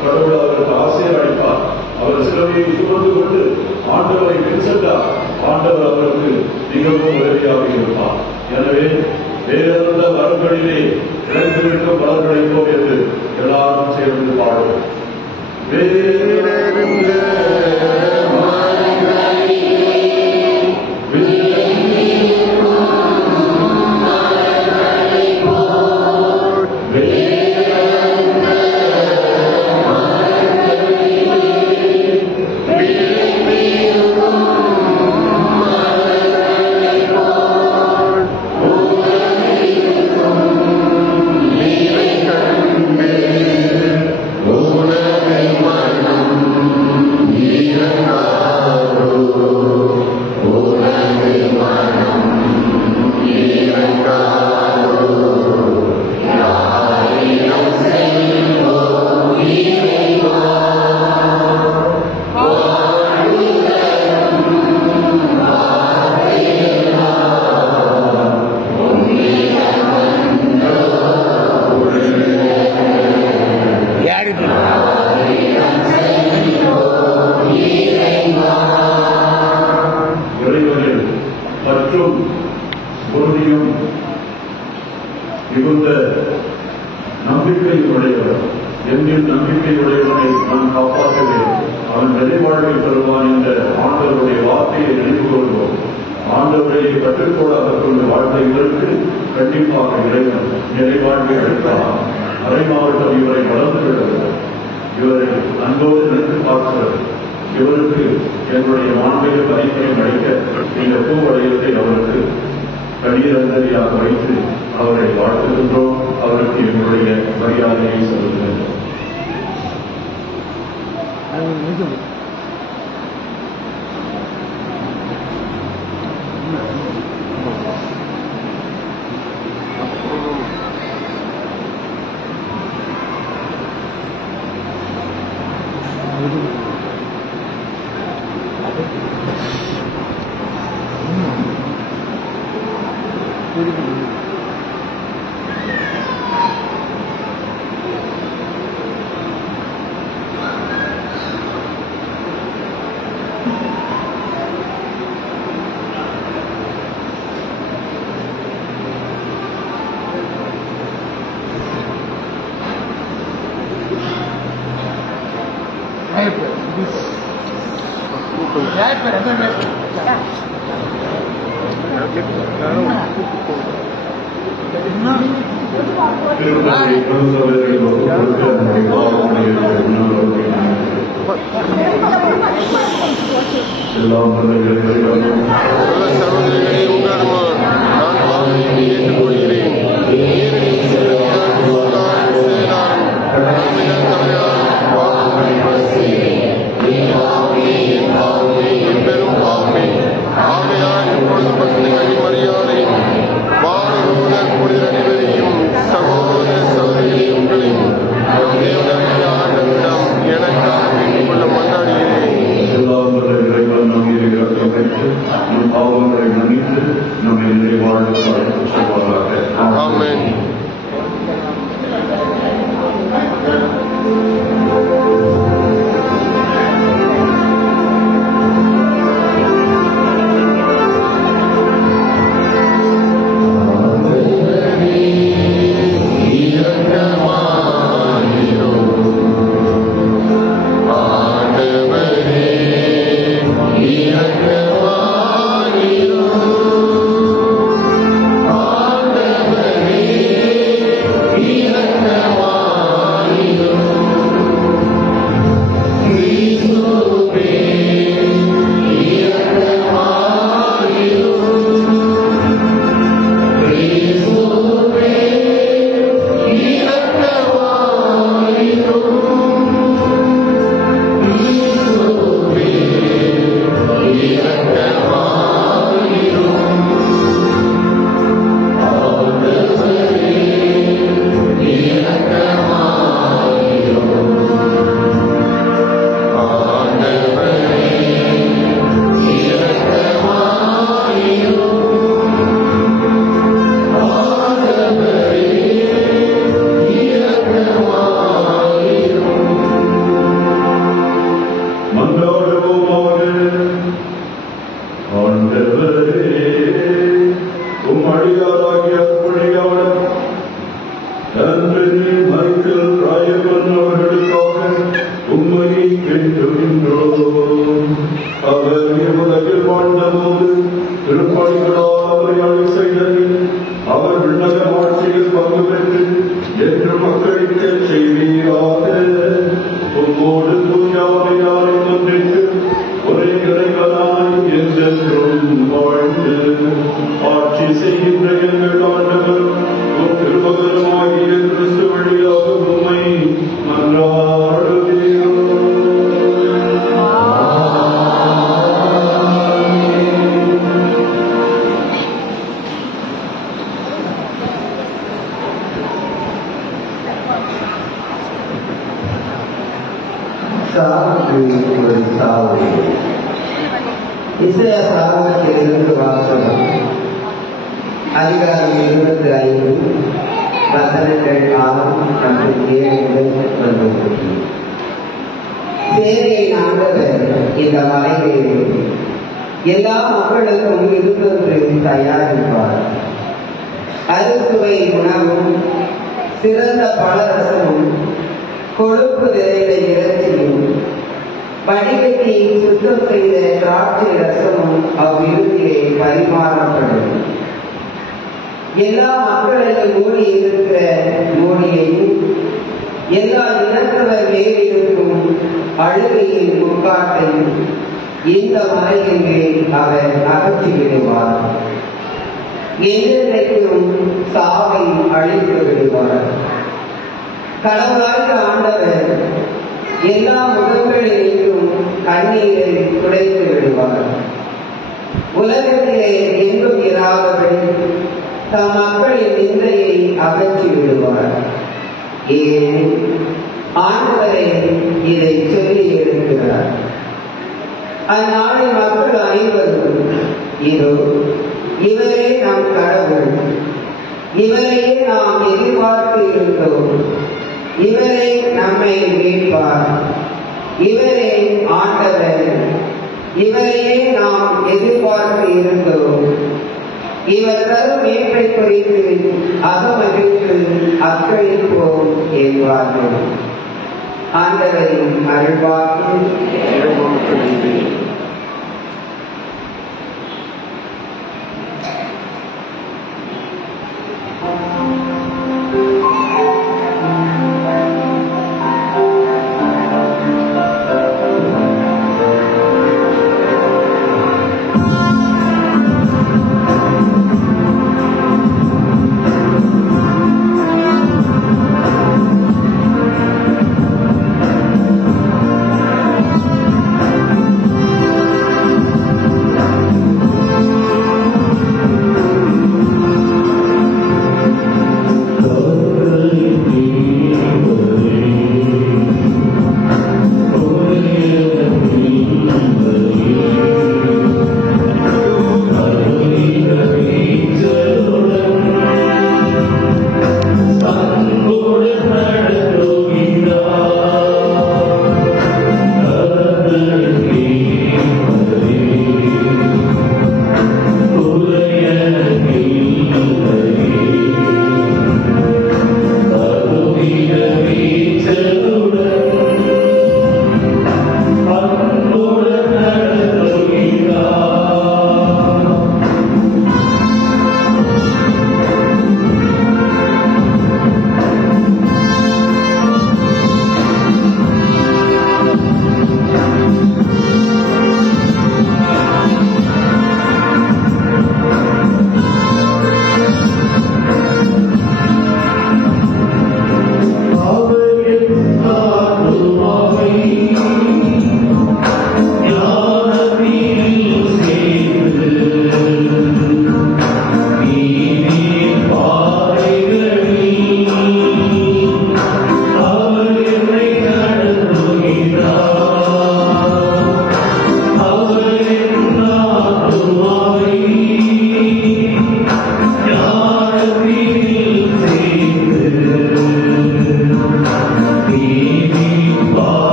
கடவுள் அவருக்கு ஆசையை அளிப்பார். அவர் சிலுவையை சுமந்து கொண்டு ஆண்டவரை பெற்றார் ஆண்டவர் அவருக்கு மிகவும் உதவியாக இருப்பார். எனவே வேறெந்த வரங்களிலே இழந்துவிட்டும் பலர்களைப்போம் என்று எல்லாரும் சேர்ந்து பாடுவோம். கேட்கின்றோம். அவர் உலகில் வாழ்ந்தபோது திருப்பணிகளால் அவரை அழை செய்ததில் அவர் விண்ணக ஆட்சியில் பங்கு பெற்று என்று மக்களுக்கு செய்வீராக. உம்மோடு தூயாமையாரை கொண்டிட்டு ஒரே இறைவனாய் என்றென்றும் வாழ்ந்து ஆட்சி செய்கின்ற எங்கள் ஆண்டவர் திருமகனுமாகிய கிறிஸ்து வழியாக உம்மை மன்றாடுகிறோம். இசையா சாதகத்திலிருந்து வாசகம் அதிகாரம் 25 வசனங்கள் 6 மற்றும் 7 சேனையின் ஆண்டவர் இந்த மலைகளில் எல்லா மக்களுக்கும் விருந்தொன்று தயாரிப்பார். அறுசுவை உணவும் சிறந்த பலரசமும் கொழுப்பு நிறைந்த இறைச்சியும் வடிகட்டி சுத்தம் செய்த திராட்சை ரசமும் அவ்விருந்திலே பரிமாறப்படும். எல்லா மக்களையும் மூடி இருக்கிற மூடியையும் எல்லா இனத்தவர் மேலிருக்கும் அழுகையின் முக்காட்டையும் இந்த மலையின் மேல் அவர் அகற்றி விடுவார். என்றைக்கும் சாவை அழித்து விடுவார். கடவுளாக ஆண்டவர் எல்லா முகங்களிலும் கண்ணீரை துடைத்து விடுவார். உலகத்திலே எங்கும் இராதவர்கள் தம் மக்களின் நிந்தையை அகற்றி விடுவார். ஏன் ஆண்டவரே இதை சொல்லி இருக்கிறார். அந்நாளில் மக்கள் அனைவரும் இதோ இவரே நம் கடவுள், இவரையே நாம் எதிர்பார்த்து இருந்தோம், இவரே நம்மை மீட்பார், இவரே ஆண்டவர், இவரையே நாம் எதிர்பார்த்து இருந்தோம், இவர் தரும் மீட்பை குறித்து அகமகிழ்ந்து அக்களிப்போம் என்பார்கள். ஆண்டவரின் அருள்வாக்கு.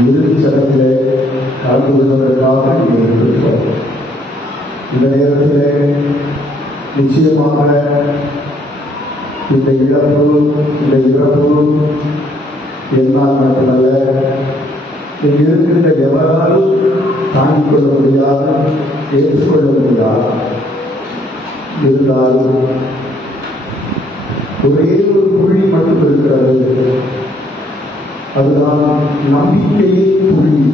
இறுதிச் சடங்கிலே கலந்து கொள்வதற்கு என்பதற்காக இருக்கிறோம். இந்த நேரத்திலே நிச்சயமாக இந்த இழப்பு என்னால் மட்டுமல்ல, இங்கு இருக்கின்ற எவராலும் தாங்கிக் கொள்ள முடியாது, ஏற்றுக்கொள்ள முடியாது. இருந்தாலும் ஒரே ஒரு புள்ளி மட்டும் இருக்கிறது. அதுதான் நம்பிக்கையின் புள்ளி.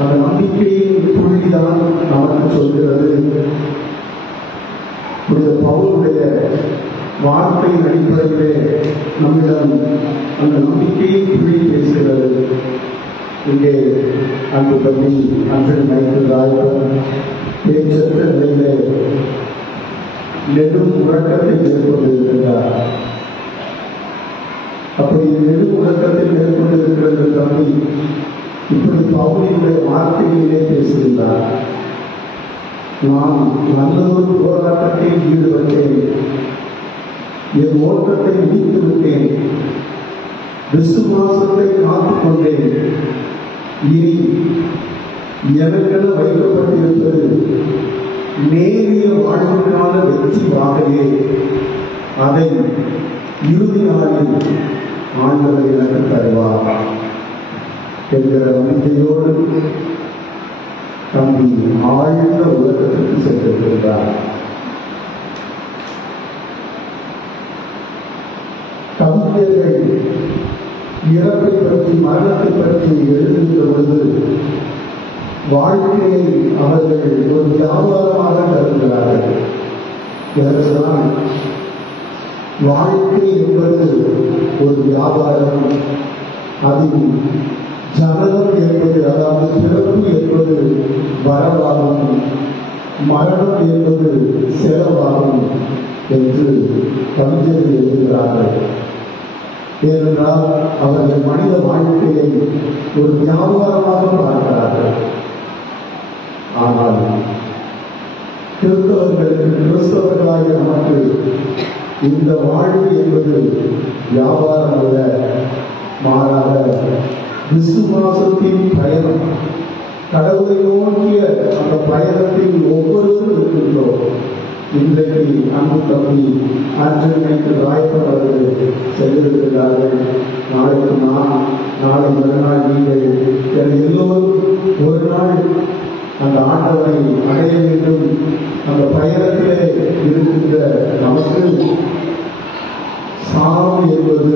அந்த நம்பிக்கையின் புள்ளிதான் நமக்கு சொல்கிறது. பவுலுடைய வார்த்தையின் அடிப்படையிலே நம்மிடம் அந்த நம்பிக்கையின் புள்ளி பேசுகிறது. இங்கே அன்பு தம்பி அன்றன் மைக்கிறார்கள் பேச்சற்ற நிலையிலே நெடும் உறக்கத்தை மேற்கொண்டிருக்கிறார். அப்படி நெடும் உறக்கத்தை மேற்கொண்டிருக்கிறது தம்பி இப்படி பவுலினுடைய வார்த்தைகளிலே பேசுகின்றார். நான் நல்லதொரு போராட்டத்தில் ஈடுபட்டேன், என் ஓட்டத்தை முடித்து விட்டேன், விசுவாசத்தை காத்துக் கொண்டேன். இனி எனக்கென வைக்கப்பட்டிருப்பது நேரிய வாழ்வுக்கான வெற்றி வாகையே. அதை இறுதி நாளில் ஆண்டவர் எனக்கு தருவார் என்கிற நம்பிக்கையோடு தம்பி ஆழ்ந்த உலகத்திற்கு சென்றிருக்கிறார். கவிஞர்கள் இறப்பை பற்றி மரணத்தை பற்றி எழுதுகின்ற பொழுது வாழ்க்கையை அவர்கள் ஒரு வியாபாரமாக கருதுகிறார்கள். எனவேதான் வாழ்க்கை என்பது ஒரு வியாபாரம். அதில் ஜனனம் என்பது, அதாவது பிறப்பு என்பது வரவாகும், மரணம் என்பது செலவாகும் என்று கவிஞர்கள் எழுதுகிறார்கள். ஏனென்றால் அவர்கள் மனித வாழ்க்கையை ஒரு வியாபாரமாக பார்க்கிறார்கள். ஆனால் கிறிஸ்தவர்களாகிய நமக்கு இந்த வாழ்வு என்பது வியாபாரம் அல்ல, மாறாக விசுவாசத்தின் பயணம். கடவுளை நோக்கிய அந்த பயணத்தில் ஒவ்வொருவரும் இருக்கின்றோம். இன்றைக்கு அன்பு தம்பி ஆற்றமைக்கு ராய்ப்பர் அவர்கள் சென்றிருக்கிறார்கள். நாளைக்கு நாளை மறுநாள் நீங்கள் என எல்லோரும் ஒரு நாள் அந்த ஆண்டவரை அடைய வேண்டும். அந்த பயணத்திலே இருக்கின்ற நமக்கு சாவு என்பது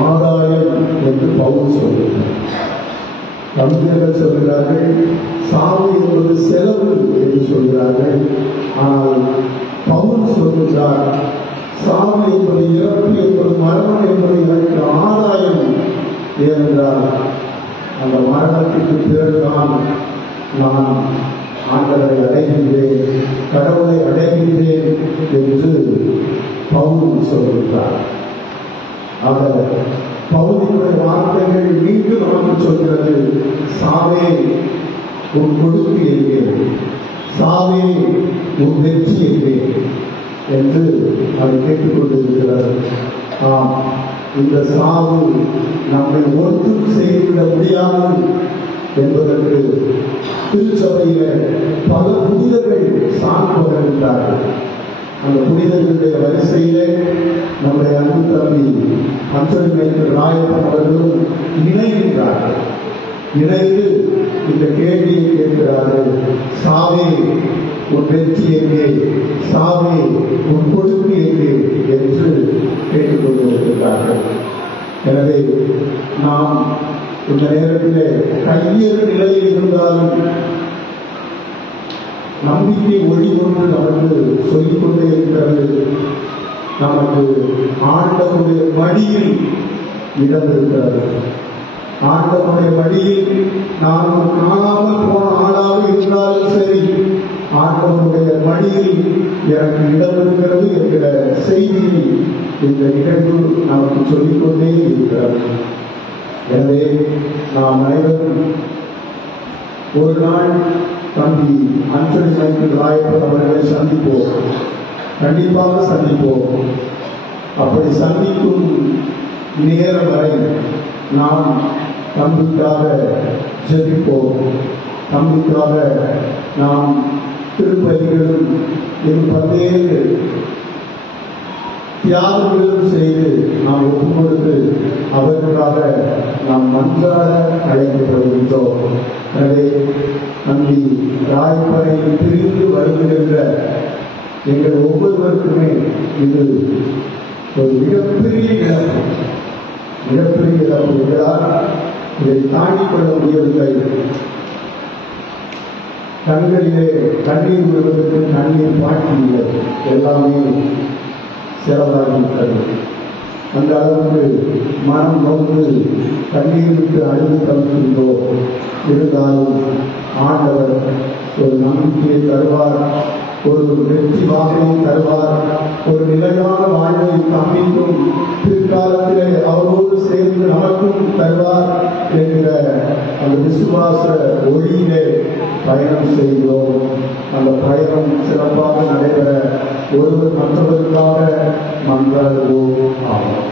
ஆதாயம் என்று பவுல் சொல்கிறார். கவிஞர்கள் சொல்கிறார்கள் சாவு என்பது செலவு என்று சொல்கிறார்கள். ஆனால் பவுல் சொல்கிறார் சாவு என்பது, இறப்பு என்பது, மரணம் என்பது எனக்கு ஆதாயம். ஏனென்றால் அந்த மரணத்திற்கு பிறகுதான் நான் ஆண்டவரை அடைகின்றேன், கடவுளை அடைகின்றேன் என்று பவுல் சொல்கிறார். அவர் பவுலினுடைய வார்த்தைகள் மீண்டும் நமக்கு சொல்கிறது, சாவே உன் கொடுக்கு எங்கே, சாவே உன் வெற்றி எங்கே என்று அதை கேட்டுக்கொண்டிருக்கிறது. ஆம், இந்த சாவு நம்மை ஒன்றும் செய்துவிட முடியாது என்பதற்கு திருச்சபையில பல புனிதர்கள் சான்று வருகின்றார்கள். அந்த புனிதர்களுடைய வரிசையிலே நம்முடைய அன்பு தம்பி அஞ்சல் ராயப்பன் அவர்களும் இணைகின்றார்கள். இணைந்து இந்த கேள்வியை கேட்கிறார்கள், சாவே உன் வெற்றி எங்கே, சாவே உன் கொடுக்கு எங்கே என்று கேட்டுக்கொண்டிருக்கிறார்கள். எனவே நாம் இந்த நேரத்திலே கையேறு நிலையில் இருந்தாலும் நம்பிக்கை ஒளி ஒன்று நமக்கு சொல்லிக் கொண்டே இருக்கிறது. நமக்கு ஆண்டவருடைய மடியில் இடம் இருக்கிறது. ஆண்டவருடைய மடியில் நாம் காணாமல் போன ஆளாக இருந்தாலும் சரி, ஆண்டவருடைய மடியில் எனக்கு இடம் இருக்கிறது என்கிற செய்தியை இந்த நிகழ்வு நமக்கு சொல்லிக்கொண்டே இருக்கிறது. எனவே நாம் அனைவரும் ஒரு நாள் தம்பி அஞ்சலி மைக்கேல் ராயப்பர் அவர்களை சந்திப்போம், கண்டிப்பாக சந்திப்போம். அப்படி சந்திக்கும் நேரம் வரை நாம் தம்பிக்காக ஜெபிப்போம். தம்பிக்காக நாம் திருப்பலிகளும் பல்வேறு தியாகங்களும் செய்து நாம் ஒப்புக் கொடுத்து அவர்களுக்காக நாம் மன்றாட அழைக்கப்படுகின்றோம். எனவே நம்பி ராயப்படையில் பிரிந்து வருகின்ற எங்கள் ஒவ்வொருவருக்குமே இது ஒரு மிகப்பெரிய இழப்பு. எங்களால் இதை தாண்டிக் கொள்ள முடியவில்லை. கண்களிலே கண்ணீர் விடுவதற்கு கண்ணீர் பாட்டில்லை, எல்லாமே செலவாகிவிட்டது. அந்த அளவுக்கு மனம் நோக்கு கண்ணீர் விட்டு அழுது தவிர்க்கின்றோம். இருந்தாலும் ஆண்டவர் ஒரு நம்பிக்கையை தருவார், ஒரு வெற்றி வாகையை தருவார், ஒரு நிலையான வாழ்வை தம்பிக்கும் பிற்காலத்திலே அவரோடு சேர்ந்து நமக்கும் தருவார் என்கிற அந்த விசுவாச ஒளியிலே பயணம் செய்கிறோம். அந்த பயணம் சிறப்பாக நடைபெற ஒருவர் மற்றவருக்காக மன்றாடுவோம். ஆகும்.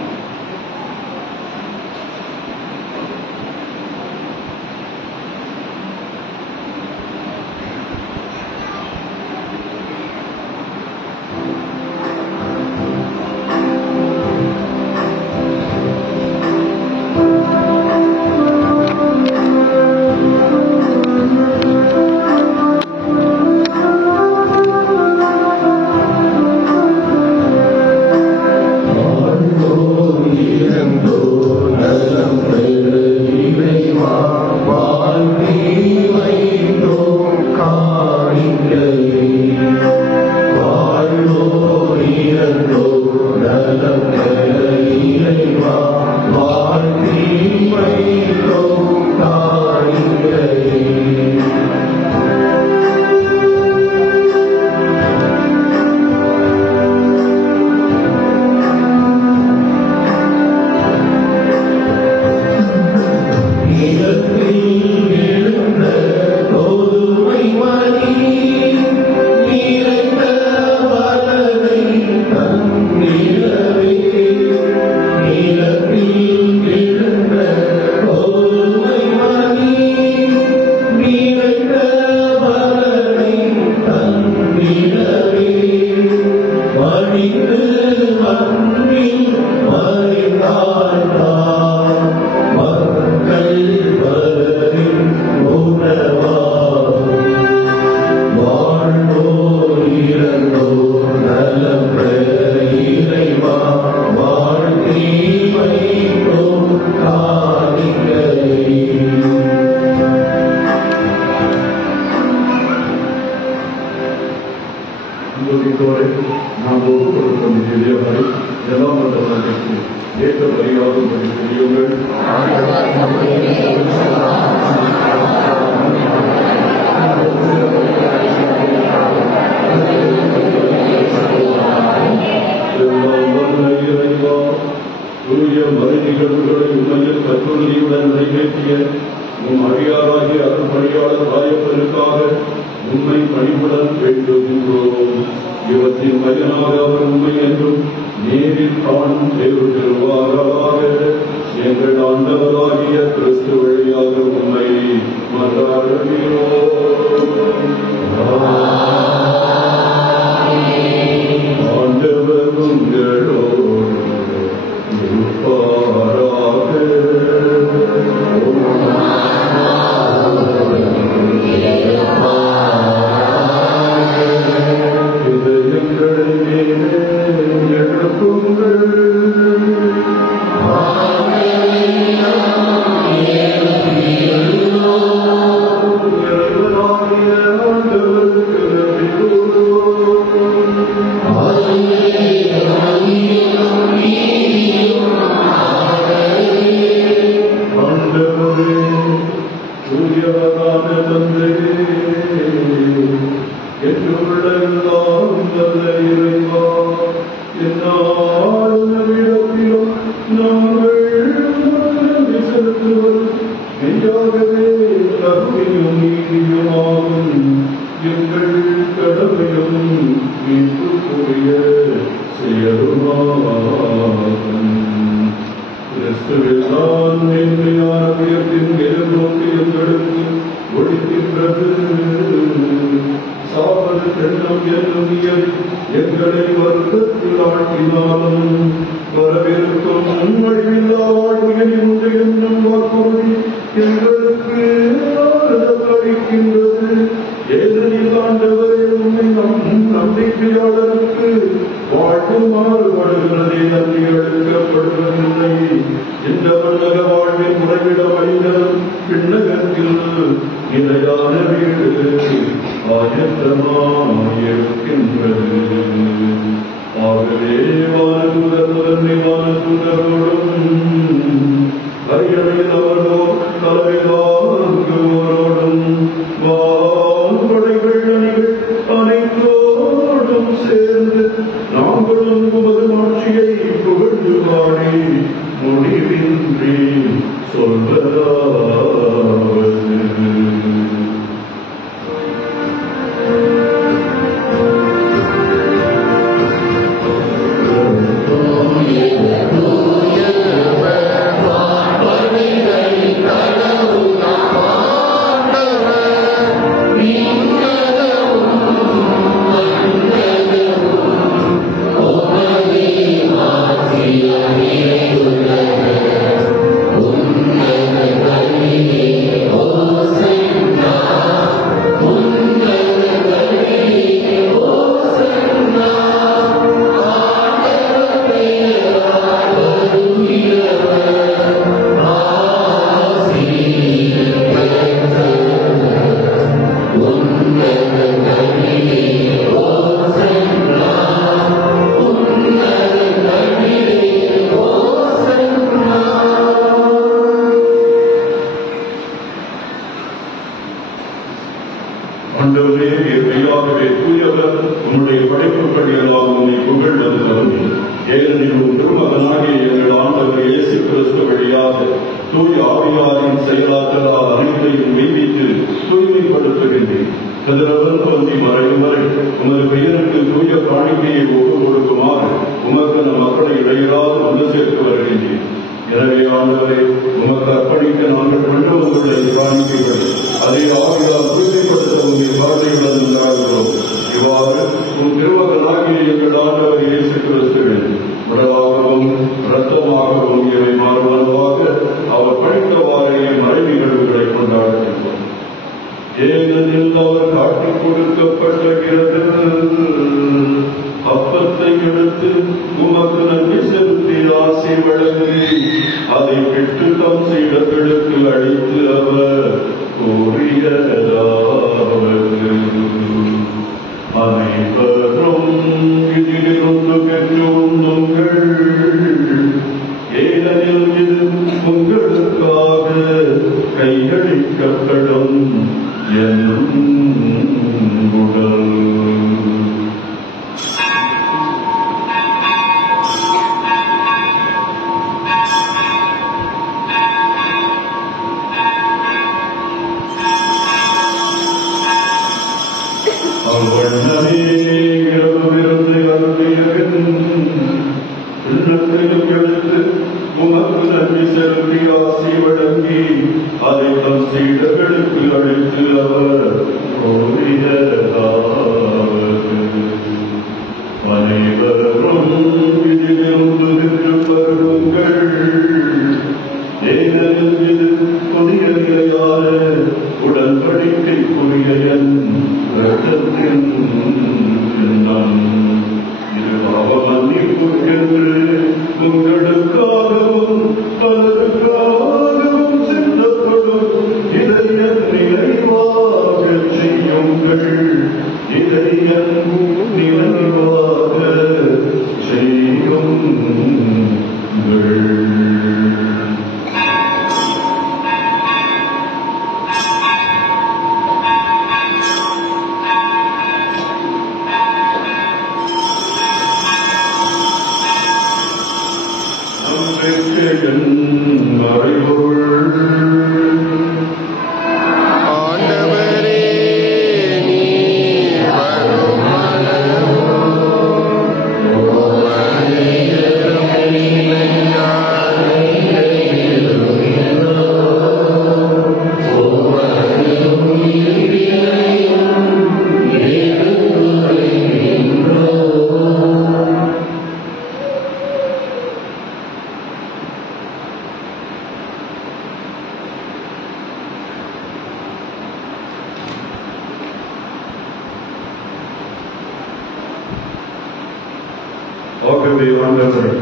கிறிஸ்துவின் எதிர்நோக்கி எங்களுக்கு என்னும் எங்களை வருத்தத்தில் ஆட்டினாலும் வரவிருக்கும் வழியில்லா வாழ்வியல் உண்டு என்னும் வாக்குறுதி எங்களுக்கு ஆறுதல் அளிக்கின்றது. ஏனெனில் ஆண்டவரே, உம்மை நம்பிக்கையாளருக்கு வாழ்வு மாறுபடுகிறதே நன்றி அளிக்கப்படுவதில்லை. இந்த மன்னக வாழ்வின் உறைவிட வைந்ததும் பின்னகத்தில் நிலையான வீடு ஆயத்தமாயிருக்கின்றது. ஆகவே வானதூதரோடும் அரியணையவர்களோ தலைமை வாங்குவோரோடும் வான்படைகள் அணிகள் அனைத்தோடும் சேர்ந்து நாங்களும் உமது ஆட்சியை புகழ்ந்து பாடி முடிவின்றி சொல்வதாவது. ஆகவே ஆண்டவரே,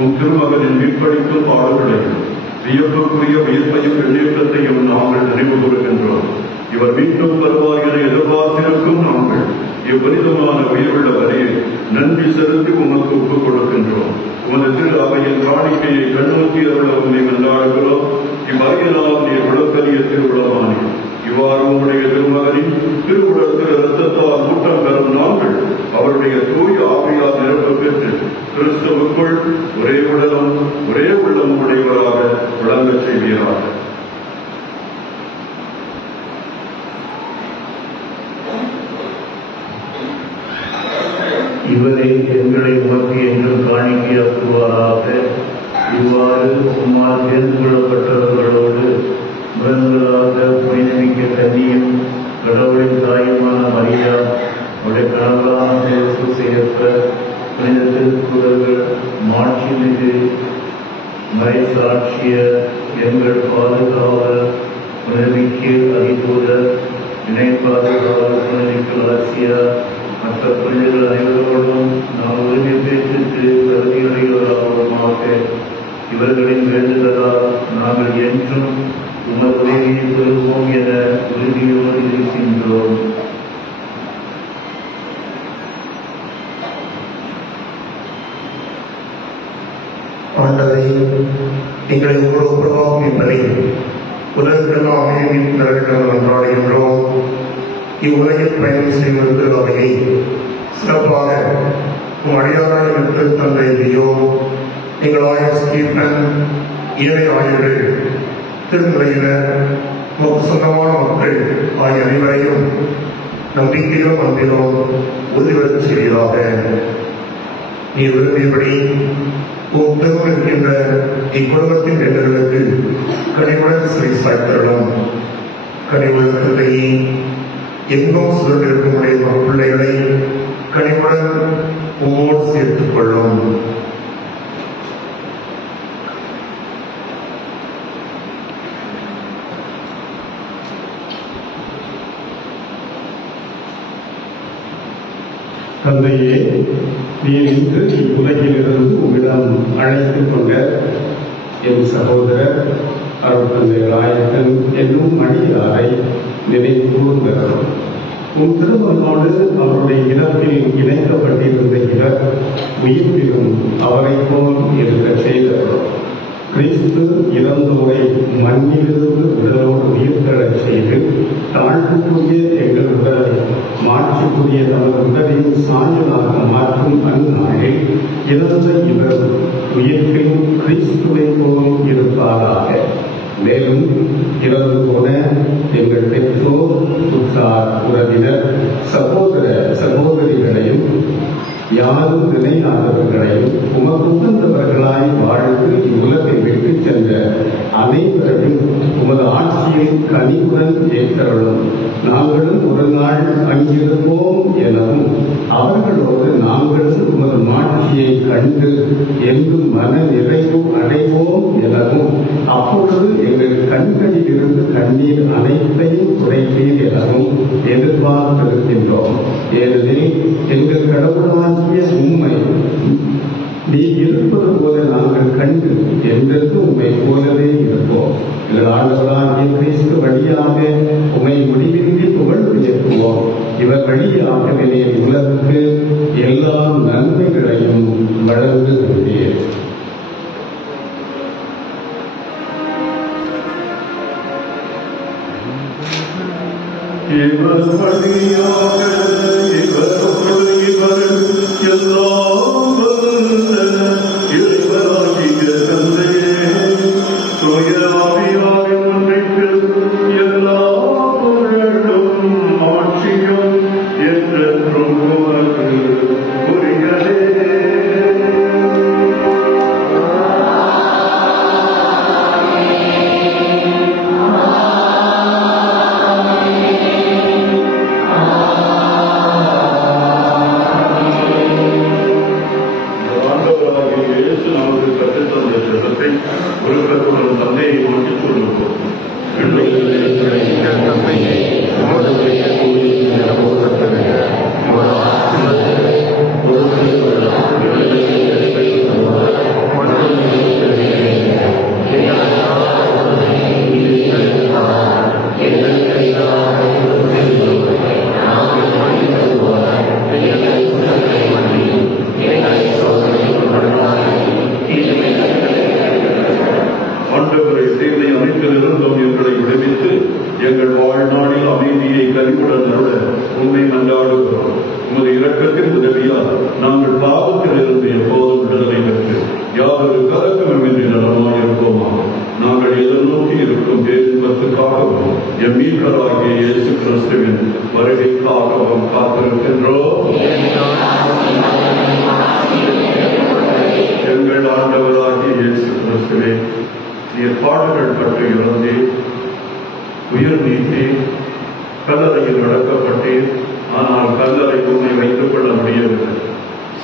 உன் திருமகனின் மீட்பளிக்கும் பாடல்களையும் வியப்புக்குரிய உயிர்ப்பையும் வெளியேற்றத்தையும் நாங்கள் நினைவு கூறுகின்றோம். இவர் மீண்டும் வருவார் என எதிர்பார்த்திருக்கும் நாங்கள் இவ்விதமான உயிருள்ள வரையை நன்றி செலுத்தி உமக்கு ஒப்புக் கொடுக்கின்றோம். உமது திரு அவையின் காணிக்கையை கண்ணோக்கி அருள உண்மை கொண்டாடுகிறோம். இவ்வகையினால் நீர் உலகரிய திருவுளமானே. இவ்வாறு உங்களுடைய திருமகனின் திருவுடல் திரு ரத்தத்தால் கூட்டம் பெறும் நாங்கள் அவருடைய தூய ஆவியால் நிரப்ப பெற்று கிறிஸ்துவுக்குள் ஒரே உடலும் ஒரே உள்ளம் உடையவராக விளங்கச் செய்வீராக. இவரை எங்களை உமக்கு என்றும் காணிக்கையாக்குவாராக. இவ்வாறு உம்மால் தேர்ந்து கொள்ளப்பட்டவர்களோடு முதன்களாக புனிதமிக்க கன்னியும் கடவுளின் தாயுமான மரியா, அவருடைய கணவரான யோசேப்பு, புனித திருத்தூதர்கள், மாட்சிமிகு மறைசாட்சியர், எங்கள் பாதுகாவலர் புனிதமிக்க அதிதூதர், இணை பாதுகாவலர் புனிதமிக்க ஆசியார், மற்ற புனிதர்கள் அனைவரோடும் நாம் உரிமை பேச்சுக்கு தகுதியுடையவராக இவர்களின் வேண்டுதலால் நாங்கள் என்றும் உமது உதவியை பெறுவோம் என உறுதியோடு இருக்கின்றோம். ஆண்டவரே, எங்களை உங்களோடு ஒப்புரவாகும் என்பதை உலகெல்லாம் அமைதியின் பிறகு கொண்டாடுகின்றோம். இவ்வுலகில் பயணம் செய்வதற்கு அவையை சிறப்பாக அடியாராய் விட்டு தந்தை லியோ, எங்கள் ஆயர் ஸ்டீபன், ஏழை ஆயர்கள், திருநிலையினர், நமக்கு சொந்தமான மக்கள் ஆகிய அனைவரையும் நம்பிக்கையிலும் அன்பிலும் உறுதிபெறச் செய்வதாக. நீ விரும்பியபடி உன் இருக்கின்ற இக்குடும்பத்தின் எண்ணங்களுக்கு கனிவுடன் சிறை சாய்த்தருளும். கனிவுடைய எங்கும் சுதந்திரக்கும் உடைய பிள்ளைகளை கனிவுடன் உம்மோடு சேர்த்துக் கொள்ளும். தந்தையே, நீர் இன்று இவ்வுலகிலிருந்து உம்மிடம் அழைத்துக் கொண்ட என் சகோதரர் அருட்தந்தை ராயகன் என்னும் அடியாரை நினைவு கூர்ந்தவர். உன் திருமகனோடு அவருடைய இனத்தில் இணைக்கப்பட்டிருந்த இவர் உயிர்ப்பிலும் அவரை போல் இருக்க செய்தவர். கிறிஸ்து இறந்தோரை மண்ணிலிருந்து உடலோடு உயிர்த்தெழச் செய்து தாழ்வுக்குரிய எங்கள் உடலை மாற்றக்கூடிய தமது உடலின் சாயலாக மாற்றும் அந்நாளில் இறந்த இவர் உயிர்ப்பிலும் கிறிஸ்துவை போல் இருப்பாராக. மேலும் இறந்து போன எங்கள் பெற்றோர், உற்றார், உறவினர், சகோதர சகோதரிகளையும் யாரும் நினையாதவர்களையும் உமக்கு உகந்தவர்களாய் வாழ்ந்து இவ்வுலகை விட்டு சென்ற அனைவரையும் உமது ஆட்சியில் கனிவுடன் ஏற்றருளும். நாங்களும் ஒரு நாள் அங்கிருப்போம் எனவும் அவர்களோடு நாங்களும் உமது மாட்சியை கண்டு என்றும் மன நிறைவு அடைவோம் எனவும் அப்பொழுது எங்கள் கண்களில் இருந்து கண்ணீர் அனைத்தையும் துடைப்பீர் எனவும் எதிர்பார்த்திருக்கின்றோம். ஏனெனில் எங்கள் கடவுளாகிய உம்மை நீ இருப்பது போல நாங்கள் கண்டு என்றென்று உம்மை போலவே இருப்போம். எங்கள் ஆண்டவராகிய கிறிஸ்து வழியாக உம்மை முடிவின்றி புகழ் உயர்த்துவோம். இவர் வழியாகவே உலகுக்கு எல்லா நன்மைகளையும் வழங்குகிறேன். இவர் வழியாக இவரோடு இவர் எல்லாம் இவராகிய தந்தையே, தூய ஆவியாரின் ஒன்றைக்கு எல்லா புகழும் ஆட்சியும் என்றென்றும் உமக்கு உரியதே. ஆ கனிவுடன் அருள உண்மை மன்றாடுகிறோம். உமது இரக்கத்தின் உதவியால் நாங்கள் பாவத்திலிருந்து எப்போதும் விடுதலை பெற்று யாதொரு கலக்கமின்றி நலமாயிருப்போமா. நாங்கள் எதிர்நோக்கி இருக்கும் பேரின்பத்துக்காகவும் எம் மீட்பராகிய இயேசு கிறிஸ்துவின் வருகைக்காகவும் காத்திருக்கின்றோம். எங்கள் ஆண்டவராகிய இயேசு கிறிஸ்துவே, நீர் பாடுகள் பற்றி இறந்தே உயிர் நீத்தி கல்லறையில் நடக்கப்பட்டேன். ஆனால் கல்லறை உண்மை வைத்துக் கொள்ள முடியவில்லை.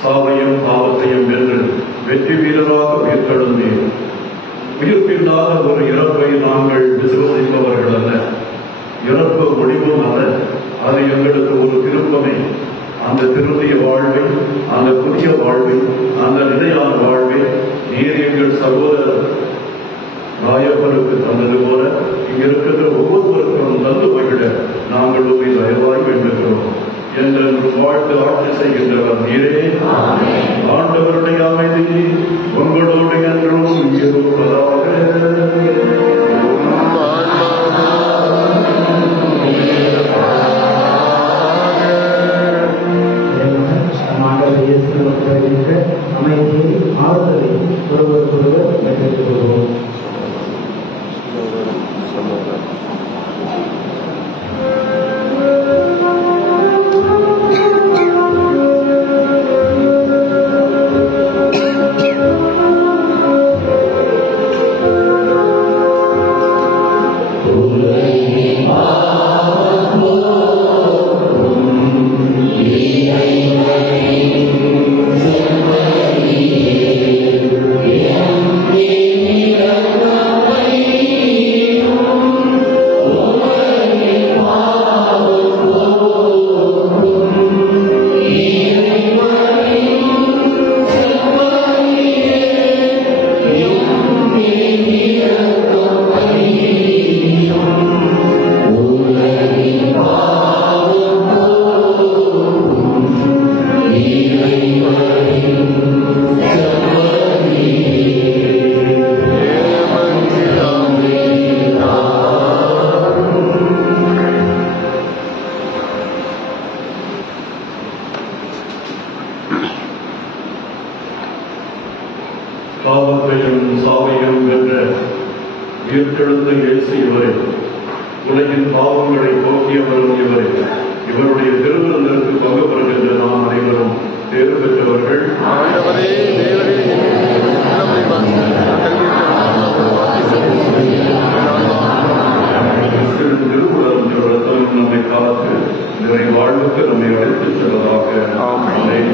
சாவையும் பாவத்தையும் வென்று வெற்றி வீரராக உயிர்த்தெழுந்தேன். உயிர்ப்பில்லாத ஒரு இறப்பை நாங்கள் விசுவசிப்பவர்கள் அல்ல. இறப்பு முடிவும் அல்ல, அது எங்களுக்கு ஒரு திருப்பமே. அந்த திரும்பிய வாழ்வை, அந்த புதிய வாழ்வை, அந்த நிலையான வாழ்வை நீர் எங்கள் சகோதரர் ராயப்பருக்கு தந்தது போல இங்கிருக்கின்ற ஒவ்வொருவருக்கும் தந்து மகிழ நாங்கள் உண்மை தயவாய் வேண்டுகிறோம். என்று வாழ்ந்து ஆட்சி செய்கின்றவர் நீரே. ஆண்டவருடைய அமைதி உங்களோடு என்றும் இருப்பதாக. அமைதியை ஆறுதலை ஒருவருக்கொருவர் பெற்றுக்கொள்வோம். பாவத்தையும் சாவையும் வென்ற உயிர்த்தெழுந்த இயேசு இவரே. உலகின் பாவங்களை போக்கியவரும் இவரே. இவருடைய திருவிருந்திற்கு பங்கு பெறுகின்ற நாம் அனைவரும் தேர்வு பெற்றவர்கள். திருவுலகம் நம்மை காத்து நிறை வாழ்வுக்கு நம்மை அழைத்துச் செல்வதாக. ஆமென்.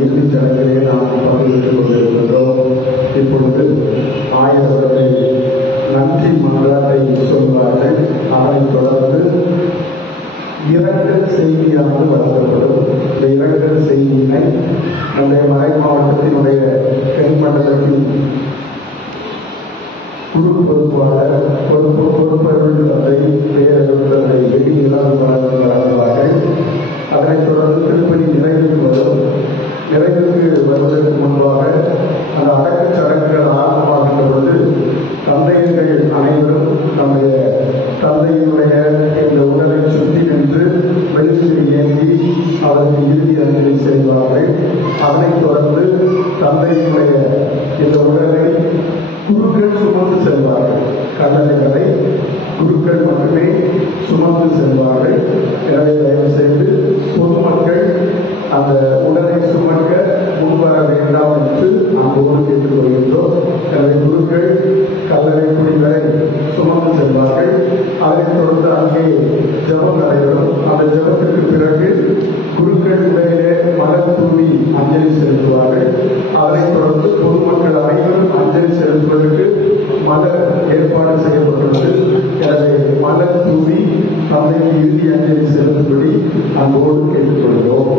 இறுதிச் சடங்கிலே நாம் பங்கேற்றுக் கொண்டிருக்கின்றோம். இப்பொழுது ஆயர்களை நன்றி மன்றாட்டை சொல்வார்கள். அதனைத் தொடர்ந்து இரங்கல் செய்தியானது வழங்கப்படும். இந்த இரங்கல் செய்தியினை நம்முடைய மறை மாவட்டத்தினுடைய தென்மண்டலத்தின் குழு பொறுப்பாளர் பொறுப்பர்கள் அதை பேரவை வெளியிலாக வழங்குவார்கள். அதனைத் தொடர்ந்து திருப்பதி நிறைவுக்கு வரும். நிறைவுக்கு வருவதற்கு முன்பாக அந்த அடக்கச் சடங்குகள் ஆரம்பமாகின்ற பொழுது தந்தையர்கள் அனைவரும் நம்முடைய தந்தையினுடைய இந்த உடலை சுற்றி நின்று வெளிச்சத்தை ஏந்தி அவருக்கு இறுதி அஞ்சலி செய்வார்கள். அதனைத் தொடர்ந்து தந்தையினுடைய இந்த உடலை குருக்கள் சுமந்து செல்வார்கள். கல்லறைகளை குருக்கள் மட்டுமே சுமந்து செல்வார்கள். எனவே தயவு செய்து பொதுமக்கள் அந்த உடலை சுமக்க முன்வர வேண்டாம் என்று அன்போடு கேட்டுக் கொள்கின்றோம். எனவே குருக்கள் கல்லறை குடிகளை சுமந்து செல்வார்கள். அதைத் தொடர்ந்து அங்கே ஜபம் நடைபெறும். அந்த ஜபத்திற்கு பிறகு குருக்கள் உடையிலே மலர் தூவி அஞ்சலி செலுத்துவார்கள். அதைத் தொடர்ந்து பொதுமக்கள் அனைவரும் அஞ்சலி செலுத்துவதற்கு மலர் ஏற்பாடு செய்யப்பட்டுள்ளது. எனவே மலர் தூவி தந்தைக்கு இறுதி அஞ்சலி செலுத்தும்படி அன்போடு கேட்டுக்கொள்கிறோம்.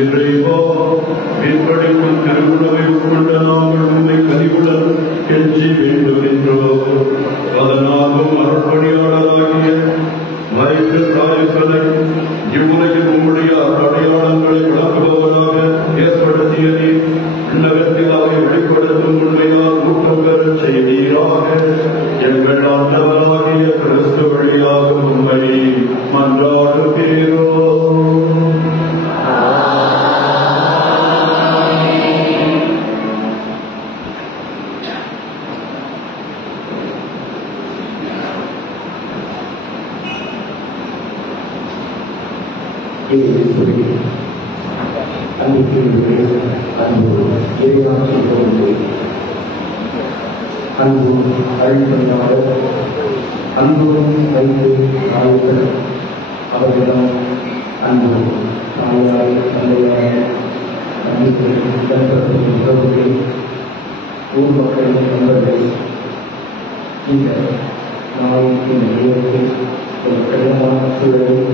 இறைவா, மீட்படைக்கும் திருவுணவை உட்கொண்ட நாங்கள் உண்மை கனிவுடன் கெஞ்சி வேண்டுகின்றோம். அதனாலும் அருள்பணியாளராகிய மறைக்கு தாயக்களை இவ்வுலகில் உம்முடைய அடையாளங்களை விளக்குபவராக ஏற்படுத்திய நீர் விண்ணகத்தில் அவை வெளிப்படுத்தும் உண்மையால் ஊக்கம் பெறச் செய்தீராக. எங்கள் ஆண்டவராகிய கிறிஸ்து வழியாக உண்மை மன்றாடுகிறோம். அன்பும் அழிப்பதாக அன்பும் வைத்து ஆய்வுகள் அவர்களிடம் அன்பு தாயாய் தந்தையாய் உறவுகள் ஊர் மக்கள் நண்பர்கள் இந்த நாளைக்கு நேரத்தில் ஒரு கடினமான சூழலில்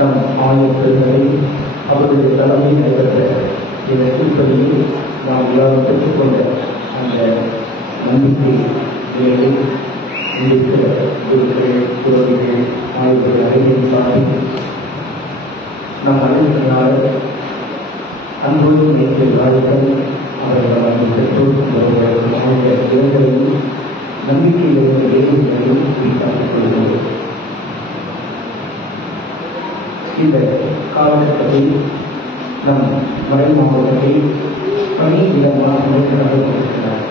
நம் ஆய்வுகளை அவருடைய தலைமை நடைபெற்ற இந்த திருப்பதியில் நாம் எல்லாரும் பெற்றுக்கொண்ட அந்த நம்பிக்கை நிலையில் இருக்கிற குருக்கள் துறவிகள் ஆய்வுகள் அனைவரும் சார்ந்து நம் அனைவரால் அன்போடு நேற்று வாழ்கள் அவர்கள் பெற்றோர் அவருடைய இவர்களையும் நம்பிக்கையிலிருந்து ஏழைகளையும் குறிப்பாக்கிக் கொள்கிறோம். இந்த காலகட்டத்தில் நம் மறை மாவட்டத்தில் பணி இடமாக கொடுக்கிறார்.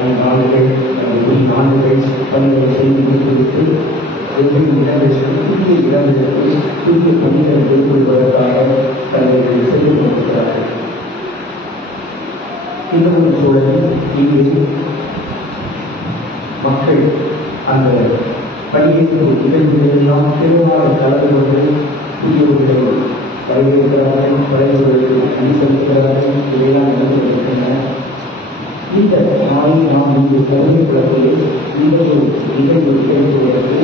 5 ஆண்டுகள் 5 ஆண்டுகள் பணிகளை செய்து முடித்துவிட்டு வெவ்வேறு இடங்களுக்கு புதிய இடங்களுக்கு புதிய பணிகளை மேற்கொள்வதற்காக தங்களை செய்து கொண்டிருக்கிறார்கள். இன்னொரு சூழலில் இங்கு மக்கள் அந்த பணியின் நிகழ்வுகளெல்லாம் பெரும்பாலும் கலந்து கொண்டு புதியவர்களை வரவேற்கிறார்கள், பழையவர்களுக்கு அணி செலுத்துகிறார்கள். இவையெல்லாம் நடந்து கொண்டிருக்கின்றன. இந்த நாளை நாம் இங்கு கருவிக்குள்ளே இந்த ஒரு நிகழ்வு கேட்பதற்கு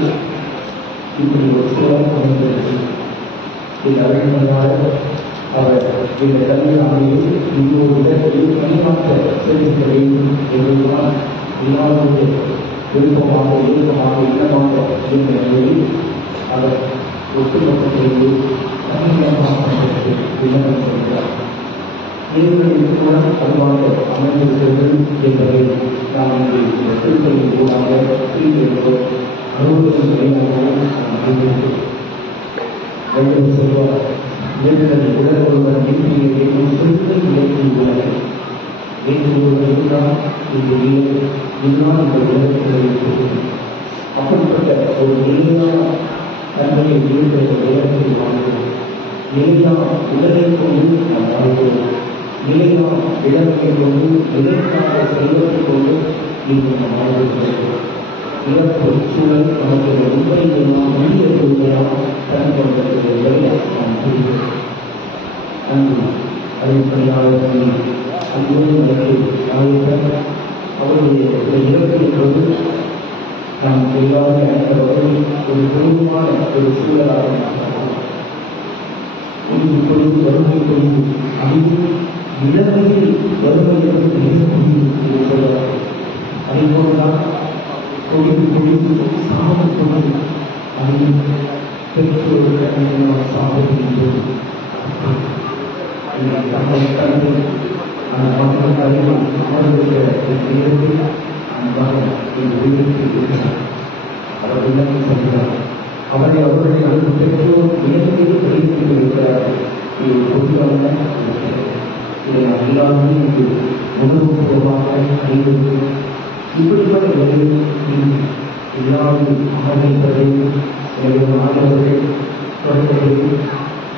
இப்படி ஒரு சூழல் அமைந்திருக்கிறது. இந்த அறிஞரால் அவர் இந்த கல்வி ஆணையில் இன்னொரு இடத்தில் பணிமாற்ற தெரிவிக்க வேண்டும் என்பதுதான் எல்லாருடைய விருப்பமாக இல்லமாக என்ற நிலையில் அவர் ஒட்டுமொத்தத்திற்கு விண்ணப்பம் செய்கிறார். இவர்களின் கூட அதுவாக அமைந்திருக்கிறது என்பதை நாம் இங்கே திருப்பதியின் ஊடாக புரிந்திருக்கிறோம். அறுபது நிலையாகவும் நாம் சொல்வார், இவர்கள் உடல் ஒருவர் இன்றைய திருப்பதி இலக்கில் உள்ளனர். வேறு ஒருவர் இருந்தால் இந்த இதுதான் இந்த உலகத்தில் அப்படிப்பட்ட ஒரு நிலையான தன்மையை இருக்கிற உலகத்தில் வாழ்கிறோம். நிலையான உடலை கொண்டு நாம் வாழ்கிறோம். நிலையான இடத்தை கொண்டு நிலைக்காக செல்வதை கொண்டு நீங்கள் நாம் வாழ்கிறோம். இறப்பு சூழல் நமக்கு உண்மை எல்லாம் உரிய சூழலாம் பயன்படுத்துவது என்பதை நாம் புரிகிறோம். அடிப்படையாளர்கள் அவருடைய இறப்பு என்பது நாம் எல்லாரும் அனைவரும் ஒரு குடும்பமான ஒரு சூழலாக பொழுது வறுமை பொழுது அது இளமையில் வறுமையில் மிக சொல்வார். அதேபோல்தான் பொழுது பொழுது சாபம் பொழுது அதில் பெற்றோர்கள் சாபத்தின் தங்களை கண்டு அந்த மக்கள் அறிவும் அவர்களுடைய நேரத்தில் அந்த மகன் இருக்கிறார். அவர் விண்ணப்பம் செய்கிறார். அவரை அவருடைய அந்த பெற்றோர் நேரத்தில் வைத்து இருக்கிறார்கள். இது பொதுவாக இதை நாம் எல்லாருமே இது உணர்வுபூர்வமாக அறிவது இப்படிப்பட்ட நிலையில் எல்லாரும் ஆணைப்பதை ஆண்டவர்கள் தொடர்புகளில்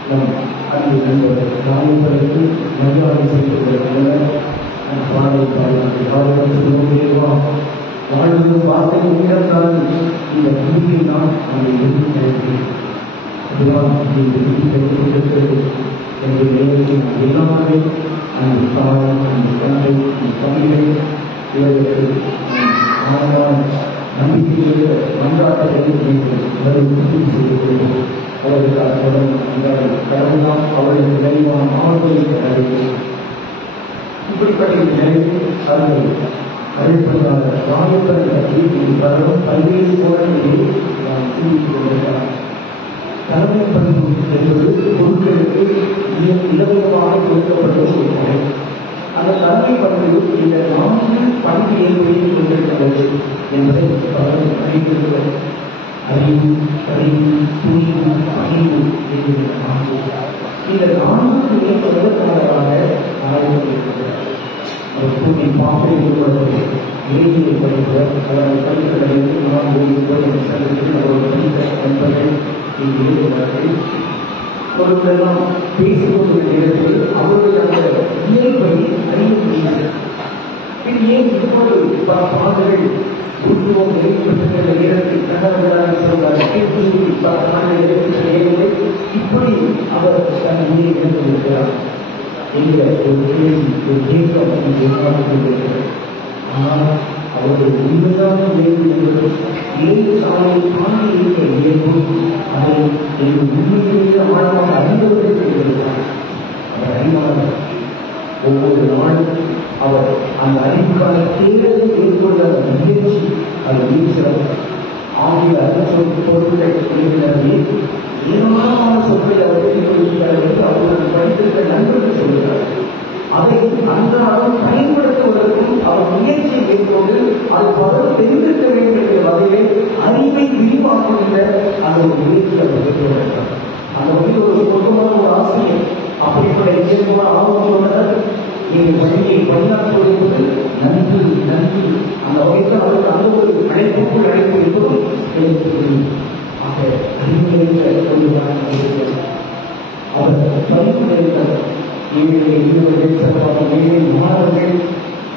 நம் அன்பு நண்பர் ராணிபருக்கு மரியாதை செய்வதற்காக வாழ்வது வார்த்தை உயர்ந்தால் இந்த பூமியை நான் அதை எதிர்க்கிறேன். அதுதான் கிடைத்திருக்கிறது என்று நேரத்தில் நான் எல்லாமே அந்த தாய் அந்த தந்தை அந்த பணிகள் இவர்களுக்கு ஆழமான நம்பிக்கையுள்ள மன்றாட்டத்தை செய்திருக்கிறோம். அவர்களுக்காக கடவுளாம் அவர்களுக்கு நிறைவான ஆழ்வுகளை அடைகிறது. இப்படிப்பட்ட நிலையில் அவர்கள் அழைப்பதாக ராணுவத்தை பற்றி பல்வேறு கோணங்களில் நாம் சிந்தித்து கொண்டிருக்கிறார். தலைமை பண்பு என்பது பொருட்களுக்கு இலவசமாக கொடுக்கப்பட்ட ஒரு முறை. அந்த தலைமை பண்பு இந்த 4 பண்பு ஏற்படுத்தி கொண்டிருக்கிறது என்பதை அவர்கள் அறிந்திருக்கிறார். அறிவு, அறிவு, துணிவு, பணிவு என்கிற 4 இந்த 4 முதற்கானதாக ஆராய்ந்திருக்கிறார். அவர் கூட்டி பாப்பை உருவாக்கி ஏரியை படிப்பவர் அவரை படிப்பதிலிருந்து 4 சதவீதத்தில் அவர்கள் படித்த நண்பர்கள் இங்கு இருக்கிறார்கள். அவர்களெல்லாம் பேசிக்கொண்ட நேரத்தில் அவர்கள் அந்த இயல்பை அறிய முடியாது. ஏன் இப்போது பாடல்கள் உருவம் ஏற்பட்ட நேரத்தில் கணவர்களாக சொல்வார்கள் இப்படி அவர் தன் உயிரை இழந்திருக்கிறார் என்கிற ஒரு கேள்வி ஒரு கேட்கம் கொண்டிருக்கிறது. ஆனால் அவர்கள் உண்மையான வேறு என்பது ஏழு சாலை தாண்டி இருக்கிற இயல்பு அதை எங்கள் உண்மையிலேயே ஆழமாக அறிந்தவர்கள் இருக்கிறார். அவர் அறிவாளர். ஒவ்வொரு நாளும் அவர் அந்த அறிவுக்கான தேர்தலை மேற்கொள்ள முயற்சி அது வீசுகிறார். ஆகிய அரசு பொருட்கள் சொல்லுகிறார்கள். ஏராளமான சொற்களை அவர்கள் கொடுக்கிறார்கள். அவர்கள் படித்திருக்கிற நண்பர்கள் சொல்கிறார்கள். அதை அன்றாடம் பயன்படுத்துவதற்கும் அவர் முயற்சி மேற்கொண்டு அது பலர் தெரிந்திருக்க வேண்டும் என்ற வகையிலே அறிவை விரிவாக்குகின்ற அந்த ஒரு முயற்சி அவர் மேற்கொள்கிறார். அந்த வகையில் ஒரு பொதுவான ஒரு ஆசிரியர் அப்படிப்பட்ட இயல்பான ஆர்வம் கொண்டனர். நீங்கள் பள்ளியை பணியாற்றுவது நன்றி நன்றி அந்த வகையில் அவருக்கு அந்த ஒரு அழைப்புக்குள் அழைப்பு என்பதும் ஆக அறிவுரைத்த கொண்டுதான் அவர் பணிபுரிந்தார். ஏழை மாணவர்கள்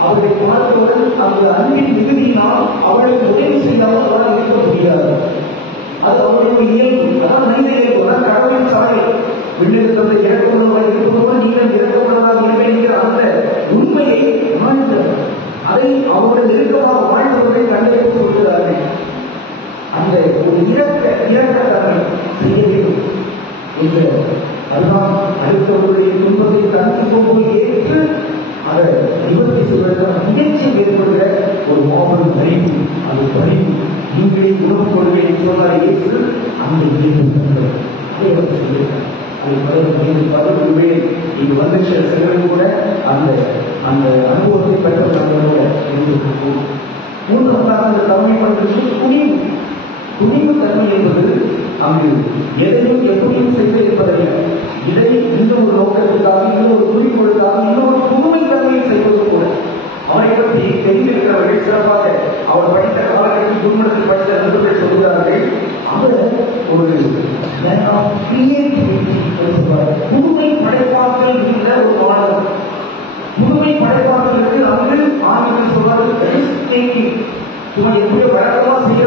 அவர்களை பார்த்தவுடன் அந்த அன்பின் மிகுதியினால் அவர்களுக்கு உதவி செய்யாமல் அவரால் இருக்க முடியாது. அது அவர்களுடைய இயல்பு. அதான் மனித இயல்பு. அதான் கடவுளின் சாலை. விண்ணிடத்தில் இறக்கப்படுவதாக இருப்பதுடன் நீங்கள் இறக்கப்படலாம் என்கிற அந்த உண்மையை வாழ்ந்தவர். அதை அவருடைய நெருக்கமாக வாழ்ந்தவர்கள் கண்டறிந்து சொல்கிறார்கள். அந்த ஒரு இறக்கத்தன்மை செய்ய வேண்டும் என்ற அதுதான் அடுத்தவருடைய துன்பத்தை தனக்கு போய் ஏற்று அதை நிவர்த்தி செய்வதற்கான முயற்சி மேற்கொள்கிற ஒரு மாபெரும் அறிவு. அது பணிவு. நீங்களே உணவு கொள்வேன் சொன்னார் ஏற்று அந்த இயல்பு அதை அவர் சொல்லியிருக்கார். இங்கு வந்து சிலரும் கூட அந்த அந்த அனுபவத்தை பெற்றவர்களோட இருந்திருக்கும். 3ஆவதாக அந்த தலைமை பண்பு துணிவு. துணிவு தன்மை என்பது அங்கு எதையும் எப்படியும் செய்து இருப்பதில்லை. இதை இந்த ஒரு நோக்கத்துக்காக இன்னொரு குறிக்கோளுக்காக இன்னொரு புதுமை தன்மையை செய்வது கூட. அவரை பற்றி தெரிந்திருக்கிறவர்கள் சிறப்பாக அவர் படித்த காலகட்டத்தில் குருமணத்தில் படித்த நண்பர்கள் சொல்கிறார்கள். அவர் ஒரு புதுமை படைப்பாற்றல் உள்ள ஒரு மாணவர். புதுமை படைப்பாற்றலுக்கு அங்கு ஆங்கிலம் சொல்வார்கள். சும்மா எப்படியோ வழக்கமா செய்ய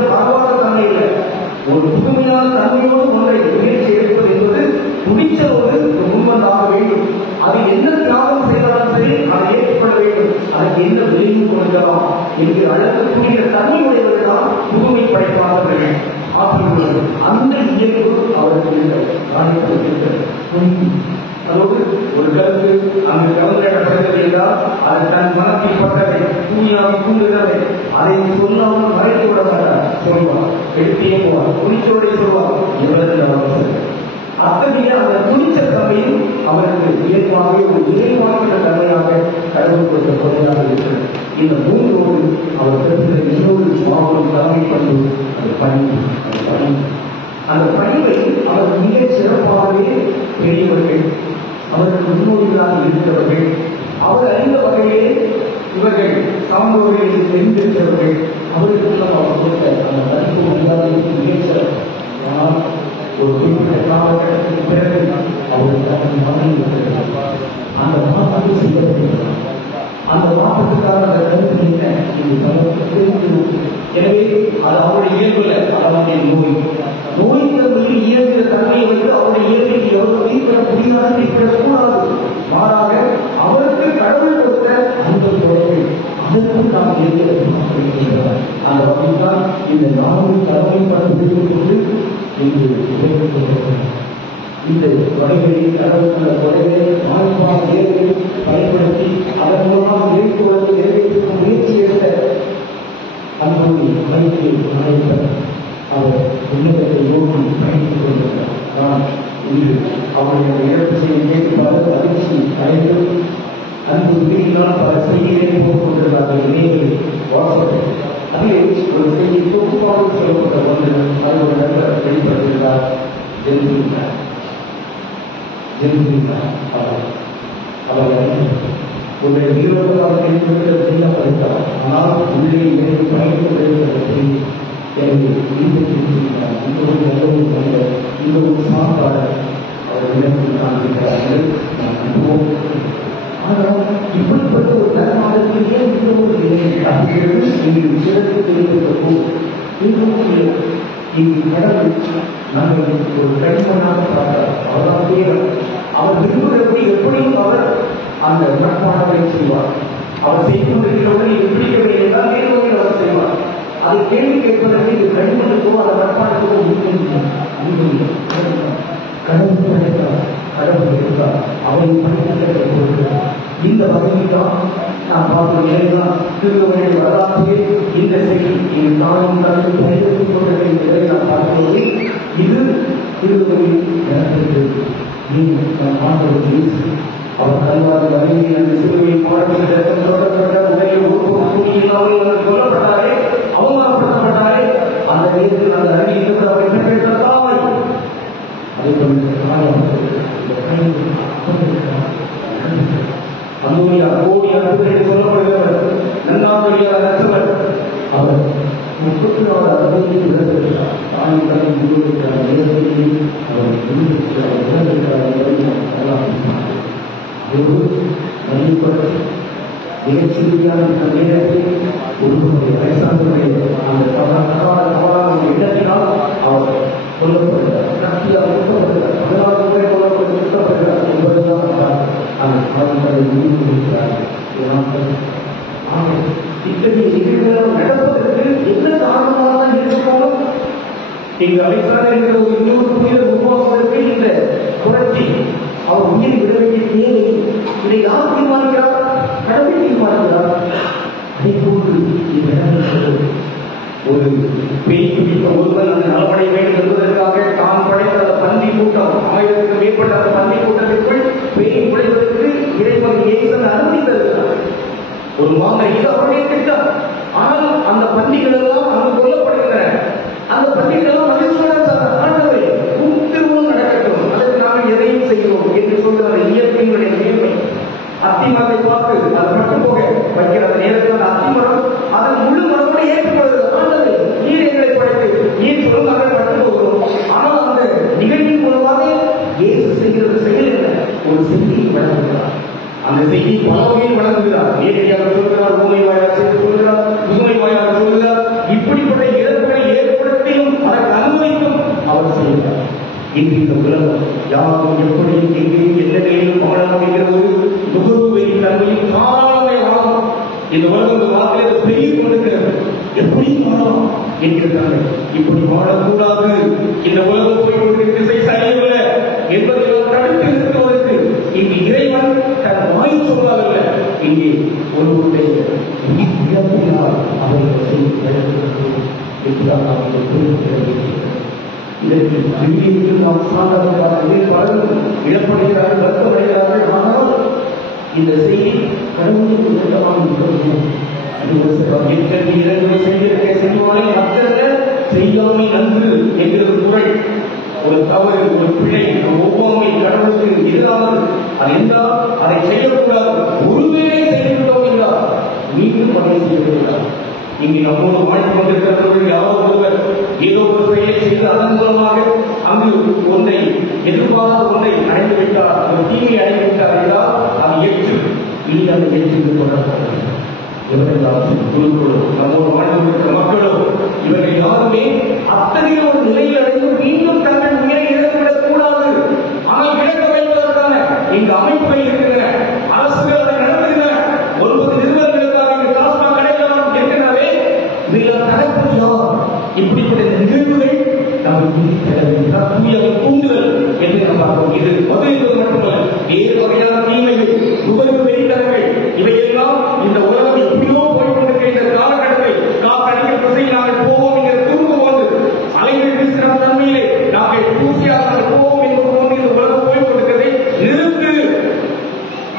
ஆற்றல்கள் அந்த இயல்பு அவருக்கு இருக்கிறது. அதோடு ஒரு கருத்து அந்த கலந்துரையாடப்படுகிறது என்றால் அது தன் மனத்தில் பட்டதை தூயாவை தூண்டுகிறதை அதை சொல்லாமல் மறைத்து விட மாட்டார். சொல்வார், எடுத்தே போவார், துணிச்சோடை சொல்வார். எவ்வளவு அத்தகைய அந்த துணிச்சல் தன்மையும் அவருக்கு இயல்பாகவே ஒரு இயல்பான தன்மையாக கடவுள் கொடுத்த குறையாக இருக்கிறது. இந்த மூன்றோடு அவர் பெற்ற இன்னொரு மாபெரும் தலைமை பண்பு அது பணிவு. அந்த பணிவை அவர் மிக சிறப்பாகவே பெரியவர்கள் அவருக்கு முன்னோடிகளாக இருக்கிறவர்கள் அவர் அறிந்த வகையிலே இவர்கள் சான்றோர்களை தெரிந்திருக்கிறவர்கள் அவர்களுக்கு அவர் கொடுத்த அந்த மதிப்பு மரியாதைக்கு மிக சிறப்பு. ஆனால் ஒரு குறிப்பிட்ட காலகட்டத்திற்கு பிறகு அவருக்கு அதன் மகன் இருக்கிறார். அந்த மாற்றத்தை செய்யப்படுகிறார். அந்த மாற்றத்துக்கான அந்த கருத்து என்ன என்று தெரிந்து, எனவே அது அவருடைய இயல்புல அவருடைய நோய் தன்மையில் இயல்கிற தன்மையை வந்து அவருடைய இயல்பில் எவ்வளவு கைப்பட முடியாது கைப்படக்கூடாது. மாறாக அவருக்கு கடவுள் கொடுத்த அந்த குறைகள் அதற்கு நாம் இயல்கிறார். அந்த வகைதான் இந்த 4 தலைமை பண்பு என்று இந்த வகைகளில் கடவுள் குறைகளை மாறுபாடு இயல்களை பயன்படுத்தி அதன் மூலமாக இயக்குவதற்கு நிறைவேற்றும் முயற்சி எடுத்த அன்புடைய மனைவியை அழைத்த அவர் உன்னதத்தை நோக்கி பயணித்துக் கொண்டிருந்தார். ஆனால் இன்று அவருடைய இழப்பு செய்தி கேட்டு பல அதிர்ச்சி அடைந்து அன்பு உயிரினால் பல செய்திகளை போட்டுக் கொண்டிருந்தார்கள். இணையத்தில் வாசப்பட்டு அதில் ஒரு செய்தி தொகுப்பாக சொல்லப்பட்ட ஒன்று அது ஒரு நண்பர் வெளிப்படுத்தியிருந்தார். அவர் உடைய வீரர்களாக செய்யப்படுகிறார். ஆனால் உள்ளே இணைந்து பயணித்து எனவே இந்த ஒரு சாப்பாடு அவர் இடத்தில் காண்பிக்கிறார்கள். ஆனால் இப்படிப்பட்ட ஒரு தரமானத்தில் ஏன் இங்கு சிறப்பு தெரிவிப்பதற்கோ இங்கு கடவுள் நாங்கள் ஒரு கடிமனாக பார்த்தார். அவராகவே அவர் விரும்புகிறபடி எப்படியும் அவர் அந்த மனப்பாடங்களை செய்வார். அவர் செய்து கொண்டிருக்கிறவர்கள் இது பிடிக்கவில்லை என்றால் வேறு வகையில் அவர் செய்வார். அதை கேள்வி கேட்பதற்கு இது கடிமனுக்கோ அந்த மனப்பாடத்துக்கோ கடவுள் படைத்தார், கடவுள் இருந்தார், அவரை படைத்தார். இந்த வகையில் தான் நாம் பார்க்கிறோம். திருவள்ளுவர் வரலாற்றிலே இந்த செய்தி இது தானும் தனது பயன்படுத்திக் கொண்டிருக்கிற நாம் பார்க்கிறது. இது திருவள்ளுவரில் நடக்கிறது. அவர் கல்வாரி வகையில் அந்த சிறுவையை பாடத்தில் உடைய உறுப்பு கொல்லப்பட்டாரே, அவமானப்படுத்தப்பட்டாரே, அந்த நேரத்தில் அந்த அறிவியல் அவரை பெற்ற தாய் அதை அந்தோனியார் கோடி அற்புதத்தை சொல்லப்படுகிறவர், நன்னாசிரியர் அற்றவர். அவர் 34 அற்புதத்தை விடப்பட்டார். தாய் தன்னை முழுவதுக்கான நேரத்தில் அவர் மதிப்பட்டு மிகச்சிறியான நேரத்தில் ஒருவருடைய வயசானவருடைய அந்த தவறான எண்ணத்தினால் அவர் கொல்லப்படுகிறார். கத்தியால் கொல்லப்படுகிறார். 16 முறை கொல்லப்படுகிறார் என்பதுதான் அந்த காலங்களை முடிவு கொடுக்கிறார்கள். இத்தகைய நிகழ்வுகள் நடப்பதற்கு என்ன காரணமாக இருந்தாலும் இங்கு அமைச்சராக இருக்கிற ஒரு இன்னொரு புனித உருவாக்குவதற்கு இந்த புரட்சி அவர் உயிரை விட வேண்டிய தேவை. இதை யார் தீர்மானிக்கிறார்? கடவுள் தீர்மானிக்கிறார். அதை போன்று ஒரு பேய் பிடித்த ஒருவன் அந்த நலமடைய வேண்டும் என்பதற்காக தான் படைத்த அந்த பந்தி கூட்டம் 1000க்கும் மேற்பட்ட அந்த பந்தி கூட்டத்திற்குள் பேய் உழைவதற்கு இறைவன் இயேசு அனுமதித்திருக்கிறார். ஒரு மாமன் இது அவருடைய திட்டம். ஆனால் அந்த பந்திகள் எல்லாம் அங்கு கொல்லப்படுகின்றன. அந்த பந்திகள் எல்லாம் மகிழ்ச்சியுடன் திருமணம் நடக்கட்டும், அதற்கு நாங்கள் எதையும் செய்கிறோம் என்று சொல்கிற இயற்கையினுடைய மேன்மை. அத்திமரத்தை பார்த்து அது மட்டும் போக வைக்கிற அந்த நேரத்தில் அந்த அத்திமரம் அதன் முழு மரத்தோடு ஏற்றுக்கொள்கிறது. ஆண்டது நீர் எங்களை படைத்து நீர் சொல்லும் நாங்கள் மட்டும் போகிறோம். ஆனால் அந்த நிகழ்வின் மூலமாக இயேசு செய்கிறது செயல் என்ன? ஒரு செய்தியை வழங்குகிறார். அந்த செய்தி பல வகையில் வழங்குகிறார். நேரடியாக சொல்கிறார், ஊமை வாயாக சொல்கிறார், புதுமை வாயாக சொல்கிறார். இப்படிப்பட்ட இழப்புகளை ஏற்படுத்தியும் அதற்கு அனுமதிக்கும் அவர் செய்கிறார். இன்று இந்த உலகம் யாரும் எப்படி எங்கேயும் எந்த நிலையிலும் வாழ முடிகிறது. நுகர்வுகளின் தன்மையும் காலமே ஆகும். இந்த உலகம் வாக்கிலே பெருகிக் கொண்டிருக்கிறது. எப்படி வாழலாம் என்கிறார்கள். இப்படி வாழக்கூடாது, இந்த உலகம் போய் கொண்டு திசை சரியில்ல என்பதை தடுத்து நிறுத்துவதற்கு இங்கு இறைவன் தன் வாய் சொல்லாதல்ல, இங்கே ஒருவருடைய இழப்பினால் அவர்கள் இதற்கு அறிவியலுக்கு நாம் சாதாரண இழப்படுகிறார்கள், வருத்தப்படுகிறார்கள். ஆனால் இந்த செய்தி கடவுளுக்கு உன்னதமான செய்யாமை நன்று என்கிறது குரல். ஒரு தவறு, ஒரு பிழை, ஒரு ஒவ்வாமை கடவுளுக்கு எதிரானது. அது என்றால் அதை செய்யக்கூடாது. ஒருவேளை செய்துவிட்டோம் என்றால் மீண்டும் அதை செய்யக்கூடாது. இங்கு நம்மோடு வாழ்ந்து கொண்டிருக்கிறவர்கள் யாரோ ஒருவர் ஏதோ ஒரு செயலை செய்து அதன் மூலமாக அங்கு ஒன்றை எதிர்பார்த்த ஒன்றை அடைந்துவிட்டார், ஒரு தீமை அடைந்துவிட்டார் என்றால் அது ஏற்று இனி அந்த ஏற்று தொடர்பாக இவர்கள் குழுக்களோ நம்மோடு வாழ்ந்து கொண்டிருக்கிற மக்களோ இவர்கள் யாருமே அத்தகைய ஒரு நிலையில் அடைந்து மீண்டும் தங்கள் உயிரை இழந்துவிடக் கூடாது. ஆனால் இழக்க வைப்பதற்கான இந்த அமைப்புகள் இருக்கின்றன, அரசுகள் அதை நடத்துகின்றன. 9 நிறுவனங்களுக்காக இங்கு டாஸ்மாக் கடைகள் இருக்கிறவே இதெல்லாம் தகப்பது யார்? இப்படிப்பட்ட நிகழ்வுகள் நமக்கு தூண்டுதல் என்று நாம் பார்க்கிறோம். இது மது என்பது மட்டுமல்ல, வேறு வகையான தீமைகள், நுகர்வு வெறித்தனங்கள், இவையெல்லாம் இந்த உலகம் எப்படியோ போய்கொண்டிருக்கிற இந்த காலகட்டத்தை காக்கடிக்க திசை நாங்கள் போவோம் என்கிற துரும்பு வந்து அலைகள் வீசுகிற தன்மையிலே நாங்கள் பூசியாக போவோம் என்பது போன்று இந்த உலகம் போய்கொண்டிருக்கிறதை நிறுத்து,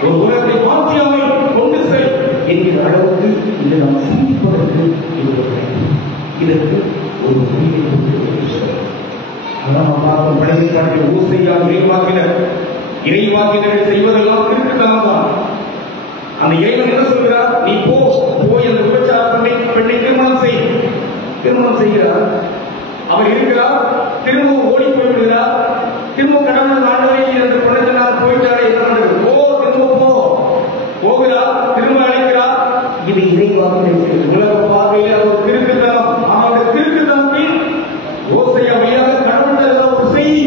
ஒரு உலகத்தை மாற்றியாமல் கொண்டு செல் என்கிற அளவுக்கு இதை நாம் சிந்திப்பதற்கு இதற்கு ஒரு இறைவாக்கினர் செய்வதெல்லாம் திருட்டுத்தனம் தான். அந்த இறைவன் என்ன சொல்கிறார்? நீ போய் அந்த விபச்சார பெண்ணை திருமணம் செய்கிறார். அவர் இருக்கிறார், திரும்பவும் ஓடி போய்விடுகிறார். திரும்ப கடவுள் ஆண்டவரை என்று படத்தினால் போயிட்டாரே திரும்ப போகிறார், திரும்ப அழைக்கிறார். இது இறைவாக்கினர் உலக பார்வையில் அது ஒரு திருட்டுத்தனம். அவருடைய திருட்டுத்தனத்தில் ஓசையா வழியாக கடவுள் ஒரு செய்தி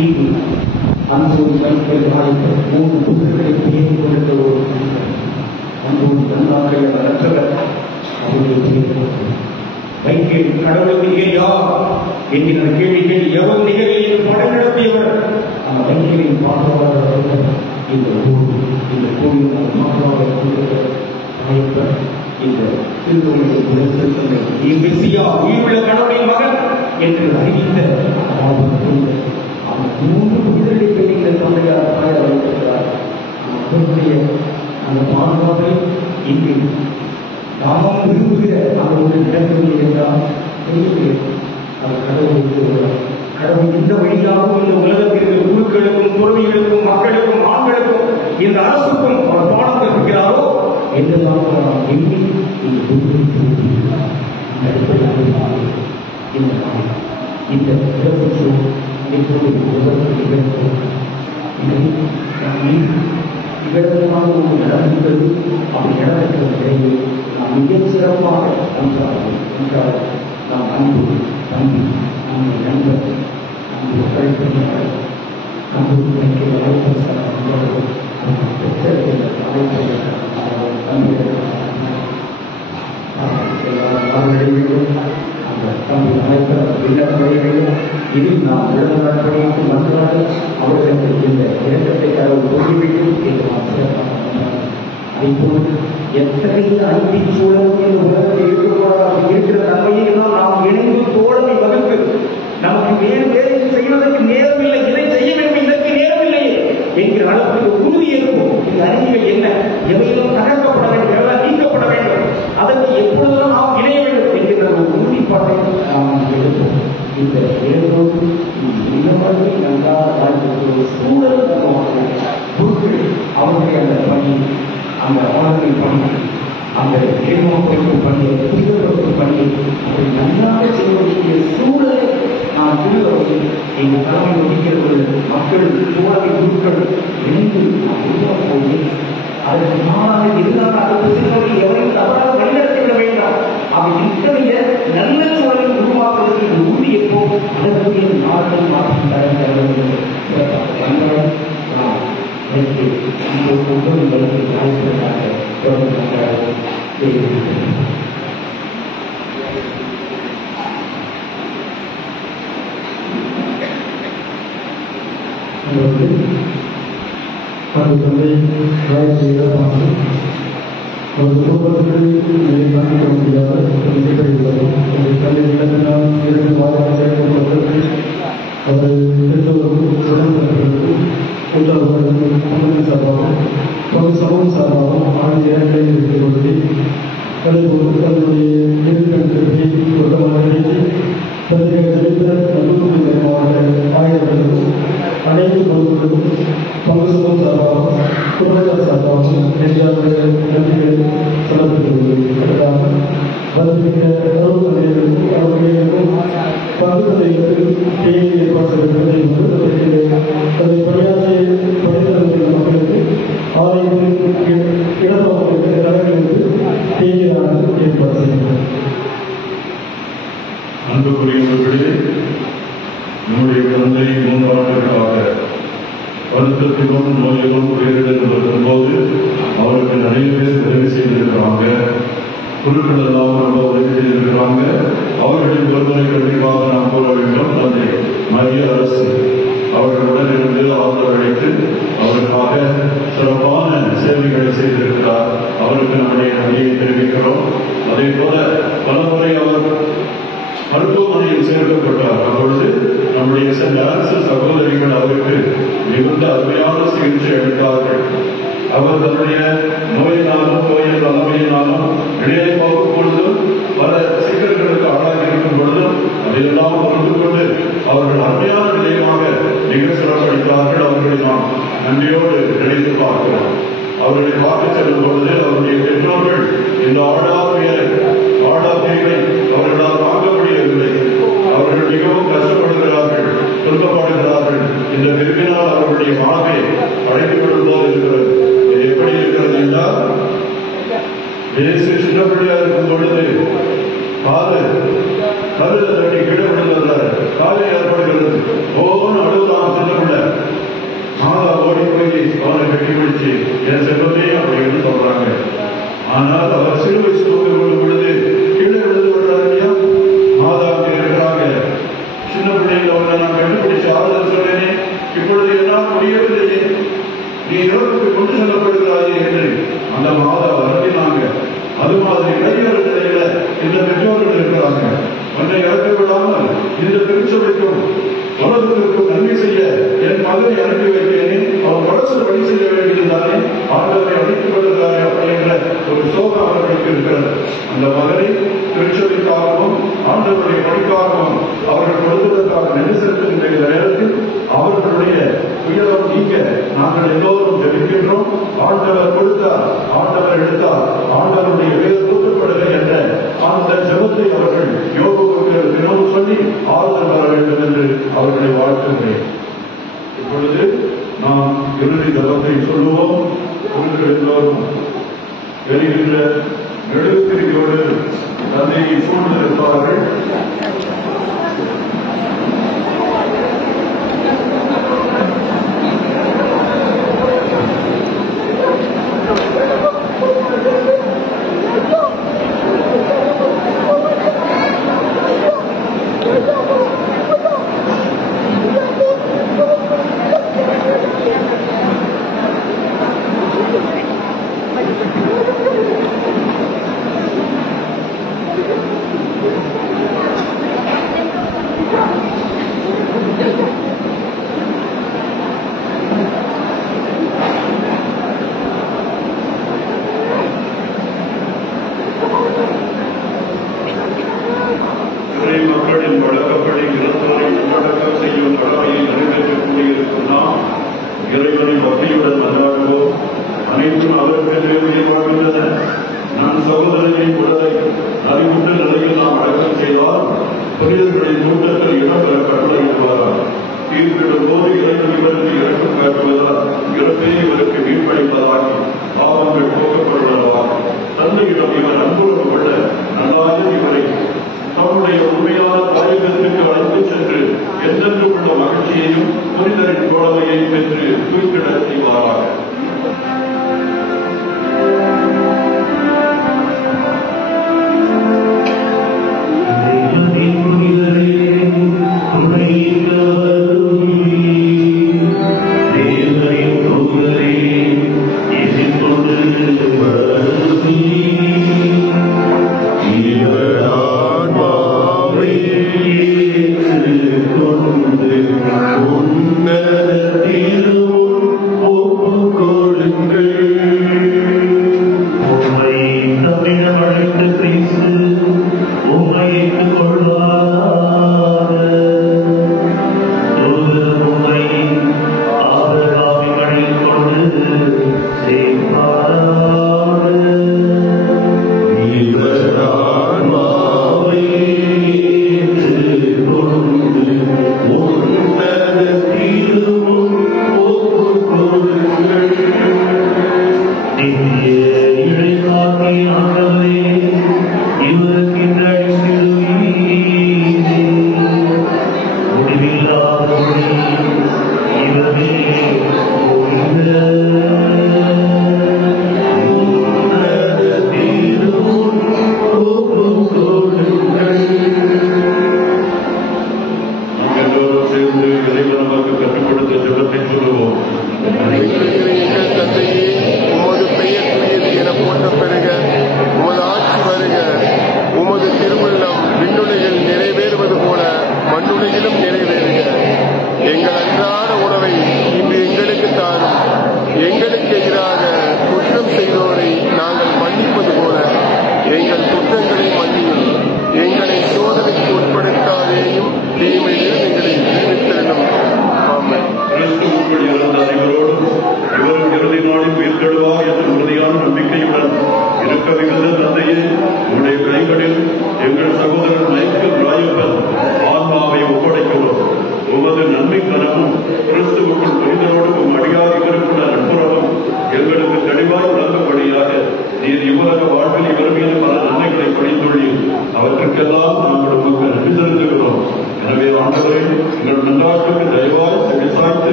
இங்கு அன்போடு மைக்கேல் நாயக்கர் 3 புத்தகங்களை பேசிக் கொண்டிருந்த ஒரு அன்போடு நன்னாக்கள் அற்றவர் அவருடைய மைக்கேல் கடவுளுக்கு நிகழ் யார் என்கிற கேள்விகள் எவர் நிகழ்வில் என்று படம் நடத்தியவர் அந்த மைக்கேலின் பார்வையாளர் இந்த கோவில் மாற்றாக நாயக்கர் இந்த உயிருள்ள கடவுளின் மகன் என்று அறிவித்த அவர் 3 புதிரை பெண்களை தொண்டையார் தாயார் வைத்திருக்கிறார். அவருடைய அந்த பாதுகாப்பை இங்கு நாம் விரும்புகிற அந்த ஒரு இடத்தில் என்றால் அது கடவுள் இந்த வழியாகவும் இந்த உலகத்திற்கு குழுக்களுக்கும் துறவிகளுக்கும் மக்களுக்கும் ஆண்களுக்கும் இந்த அரசுக்கும் அவர் பாடம் கற்பிக்கிறாரோ என்றெல்லாம் நாம் எண்ணி இந்த இவ்விடமாக ஒரு நடந்தது. அப்படி நடந்த நிலையில் நாம் மிகச் சிறப்பாக என்றால் நாம் அன்பு தம்பி நம்முடைய நண்பர் நம்முடைய கழிப்பினர் அன்பு இதில் நாம் உலகப்படிக்கு மன்றாடி அவர்களுக்கு இந்த இரக்கத்தை கடவுள் தோல்விவிட்டும் என்று நாம் சிறப்பாக அதேபோல் எத்தகைய அன்பின் சூழலும் இந்த உலகத்தில் இருக்கிற தன்மையெல்லாம் நாம் இணைந்து தோழமை வகுத்து நமக்கு வேறு செய்வதற்கு நேரமில்லை, இதை செய்ய வேண்டும், இதற்கு நேரமில்லை என்கிற அளவுக்கு உறுதி இருக்கும். இந்த அறிவிகள் என்ன, எவையெல்லாம் தகர்க்கப்பட வேண்டும், எல்லாம் நீக்கப்பட வேண்டும், அதற்கு எப்பொழுதெல்லாம் நாம் இணைய வேண்டும் என்கிற ஒரு உறுதிப்பாட்டை நாம் எடுப்போம். இந்த ஏதோடு இன்னொரு நன்றாக வாழ்க்கை சூழல் குருக்கள் அவருடைய அந்த பணி, அந்த அவர்களின் பணி, அந்த ஏமாற்று பணியை புரிதலுக்கு பணியை அதை நன்றாக செய்வதற்குரிய சூழலை நாம் புரிதவர்கள் எங்கள் தலைமை ஒதுக்கிறது மக்கள் சூழலை குருக்கள் இணைந்து நாம் உருவாக்கி அதற்கு மாறாக இருந்தால் அந்த சிறுவர்கள் எவரையும் தவறாக வழிநடத்திவிட வேண்டாம். அவை இத்தகைய நல்ல சூழலை உருவாக்குவதற்கு இந்த உறுதி எப்போது அதற்குரிய நாட்கள் மாற்றம் தரப்படுகிறது. தொடர்ந்து அது தந்தை ராய் செய்த பாசம் ஒரு குடும்பத்துக்கு காண்பிக்க முடியாத ஒரு நிகழ்வு உள்ளது. ஒரு தந்தை இழந்தால் 2 வாரம் சேர்க்கப்பட்டது. அவர் பெற்றோருக்கும் உடன்பிறப்புகளுக்கும் கூட்டாளர்களுக்கும் குடும்ப சார்பாகவும் ஒரு சமூக சார்பாகவும் ஆழ்ந்த இரங்கலை எடுத்துக் கொள்வதை அதேபோல் தன்னுடைய எதிர்கருத்தை சொந்தமாக தன்னுடைய தனித்த மாவட்ட ஆய்வாளர்களுக்கும் அனைத்து பொருட்களுக்கும் பங்கு சமூகம் சார்பாகவும் குடும்பத்தார் சார்பாகவும் நெஞ்சார்ந்த நன்றிகளை சமர்ப்பித்துள்ளது. அதற்காக வருகின்ற தலைவர்களுக்கும் அவர்களுக்கும் பங்கு தலைவர்களுக்கும் தேவை ஏற்பாடு செய்வதை அதை பணியாற்றிய பணித்தலைவர்கள் மக்களுக்கு ஆலயத்திற்கு இடமாவதற்கு நலன்களுக்கு தேவையான ஏற்பாடு செய்கிறார். அன்புக்குரியவர்களே, நம்முடைய தந்தை 3 ஆண்டுகளாக வருத்தத்திலும் நோயிலும் உயிரிழந்து வரும்போது அவருக்கு நிறைய பேர் உதவி செய்திருக்கிறாங்க. குழுக்கள் எல்லாம் ரொம்ப உதவி செய்திருக்கிறாங்க. அவர்களின் ஒருமுறை கண்டிப்பாக நாம் கூற வேண்டும். தந்தை மத்திய அரசு அவர்களுடன் இருந்து ஆதரவளித்து அவருக்காக சிறப்பான சேவைகளை செய்திருக்கிறார். அவருக்கு நம்முடைய நன்றியை தெரிவிக்கிறோம். அதே போல பலமுறை அவர் மருத்துவமனையில் சேர்க்கப்பட்டார். அப்பொழுது நம்முடைய சென்ட் அரசு சகோதரிகள் அவருக்கு மிகுந்த அருமையான சிகிச்சை அளித்தார்கள். அவர் தன்னுடைய நோயினாலும் நோயின் தலைமையினாலும் இடையே பார்க்கும் பொழுதும் பல சிக்கல்களுக்கு ஆளாகி இருக்கும் பொழுதும் அதையெல்லாம் உணர்ந்து கொண்டு அவர்கள் அருமையான நிலையமாக மிக சிறப்பளித்தார்கள். அவர்களை நாம் நன்றியோடு நினைத்து பார்க்கிறோம். அவர்களை பார்க்க செல்லும் பொழுது அவருடைய பெற்றோர்கள் இந்த ஆடாப்பிரிவை அவர்களால் வாங்க முடியவில்லை. அவர்கள் மிகவும் கஷ்டப்படுகிறார்கள், துன்பப்படுகிறார்கள். இந்த பிரிவினால் அவர்களுடைய வாழ்வை அழைக்கப்படும் போது இருக்கிறது. இது எப்படி இருக்கிறது என்றால், சின்ன பிள்ளையா இருக்கும் பொழுது கருத தட்டி கீழே விழுந்ததுல காலை ஏற்படுகிறது. ஓன்னு அழுதான் சின்ன பிள்ளை. மாதா ஓடி போய் அவனை கட்டி பிடிச்சு என் செல்வமே அப்படின்னு சொல்றாங்க. ஆனால் அவர் சிறு வயசு தூக்கி கொள்ளும் பொழுது கீழே விழுந்து விடுறாரு இல்லையா? மாதா அங்கே இருக்கிறாங்க. சின்ன பிள்ளைங்க அவனை நான் கண்டுபிடிச்சு ஆறுதல் சொன்னேனே, இப்பொழுது என்னால் முடியவில்லையே, நீ இறப்புக்கு கொண்டு செல்லப்படுகிறாயே என்று அந்த மாதா வருந்தினாங்க. அது மாதிரி இளைஞர் நிலையில இந்த பெற்றோர்கள் இருக்கிறாங்க. உன்னை இறக்க விடாமல் இந்த திருச்சபைக்கும் உலகத்திற்கும் நன்மை செய்ய என் மகனை அனுப்பி வைத்தேனே, அவன் வளர்ச்சி பணி செய்ய வேண்டியதுதானே, ஆண்டவரை அழைத்துக் கொள்கிறாரே அப்படிங்கிற ஒரு சோகம் அவர்களுக்கு இருக்கிறது. அந்த மகனை திருச்சபைக்காகவும் ஆண்டவருடைய பணிக்காகவும் அவர்கள் கொடுத்ததற்காக நன்றி செலுத்துகின்ற இந்த நேரத்தில் அவர்களுடைய உயரம் நீங்க நாங்கள் எல்லோரும் ஜெபிக்கின்றோம். ஆண்டவர் கொடுத்தார், ஆண்டவர் எடுத்தார், ஆண்டவருடைய பேர் கூட்டப்படுக என்ற அந்த ஜெபத்தை அவர்கள் யோகவுக்கு தினமும் சொல்லி ஆறுதல் வர வேண்டும் என்று அவர்களை வாழ்த்துகிறேன். இப்பொழுது நாம் இறுதி ஜெபத்தை சொல்லுவோம். அவர்கள் எல்லோரும் வெளியின்ற நெடுத்திரியோடு தந்தையை சூழ்ந்திருப்பார்கள். மக்களின் வழக்கப்படி இறந்தவரை உள்ளடக்கம் செய்யும் கடமையை நிறைவேற்றக் கூடியிருக்கும் நாம் இறைவனை பக்தியுடன் மன்றாடுவோம். அனைத்தும் அவருக்கு உயர்வாகின்றன. நம் சகோதரனின் உடலை அறிவுற்ற நிலையில் நாம் அடக்கம் செய்தால் புனிதர்களின் கூட்டத்தில் இடம்பெற கட்டளையிடுவாராம். தீர்ப்பிடும் போது இறைவன் இவருக்கு இறக்கம் காட்டுவதால் இறப்பே இவருக்கு மீட்பளிப்பதாகி பாவங்கள் போக்கப்படுவதாக தந்தையிடம் இவர் அன்புடன் கொள்ள நல்லாயும் இவரை தம்முடைய உண்மையான தாயகத்திற்கு அழைத்துச் சென்று எந்தெந்த உள்ள மகிழ்ச்சியையும் புனிதரின் தோழமையை பெற்று தூக்கிட செய்வாராக. புனிதரே Yeah.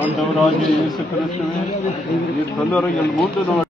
ஆண்டவராகிய இயேசு கிறிஸ்துவே, நீர் தொல்லறையில் மூன்று நாள்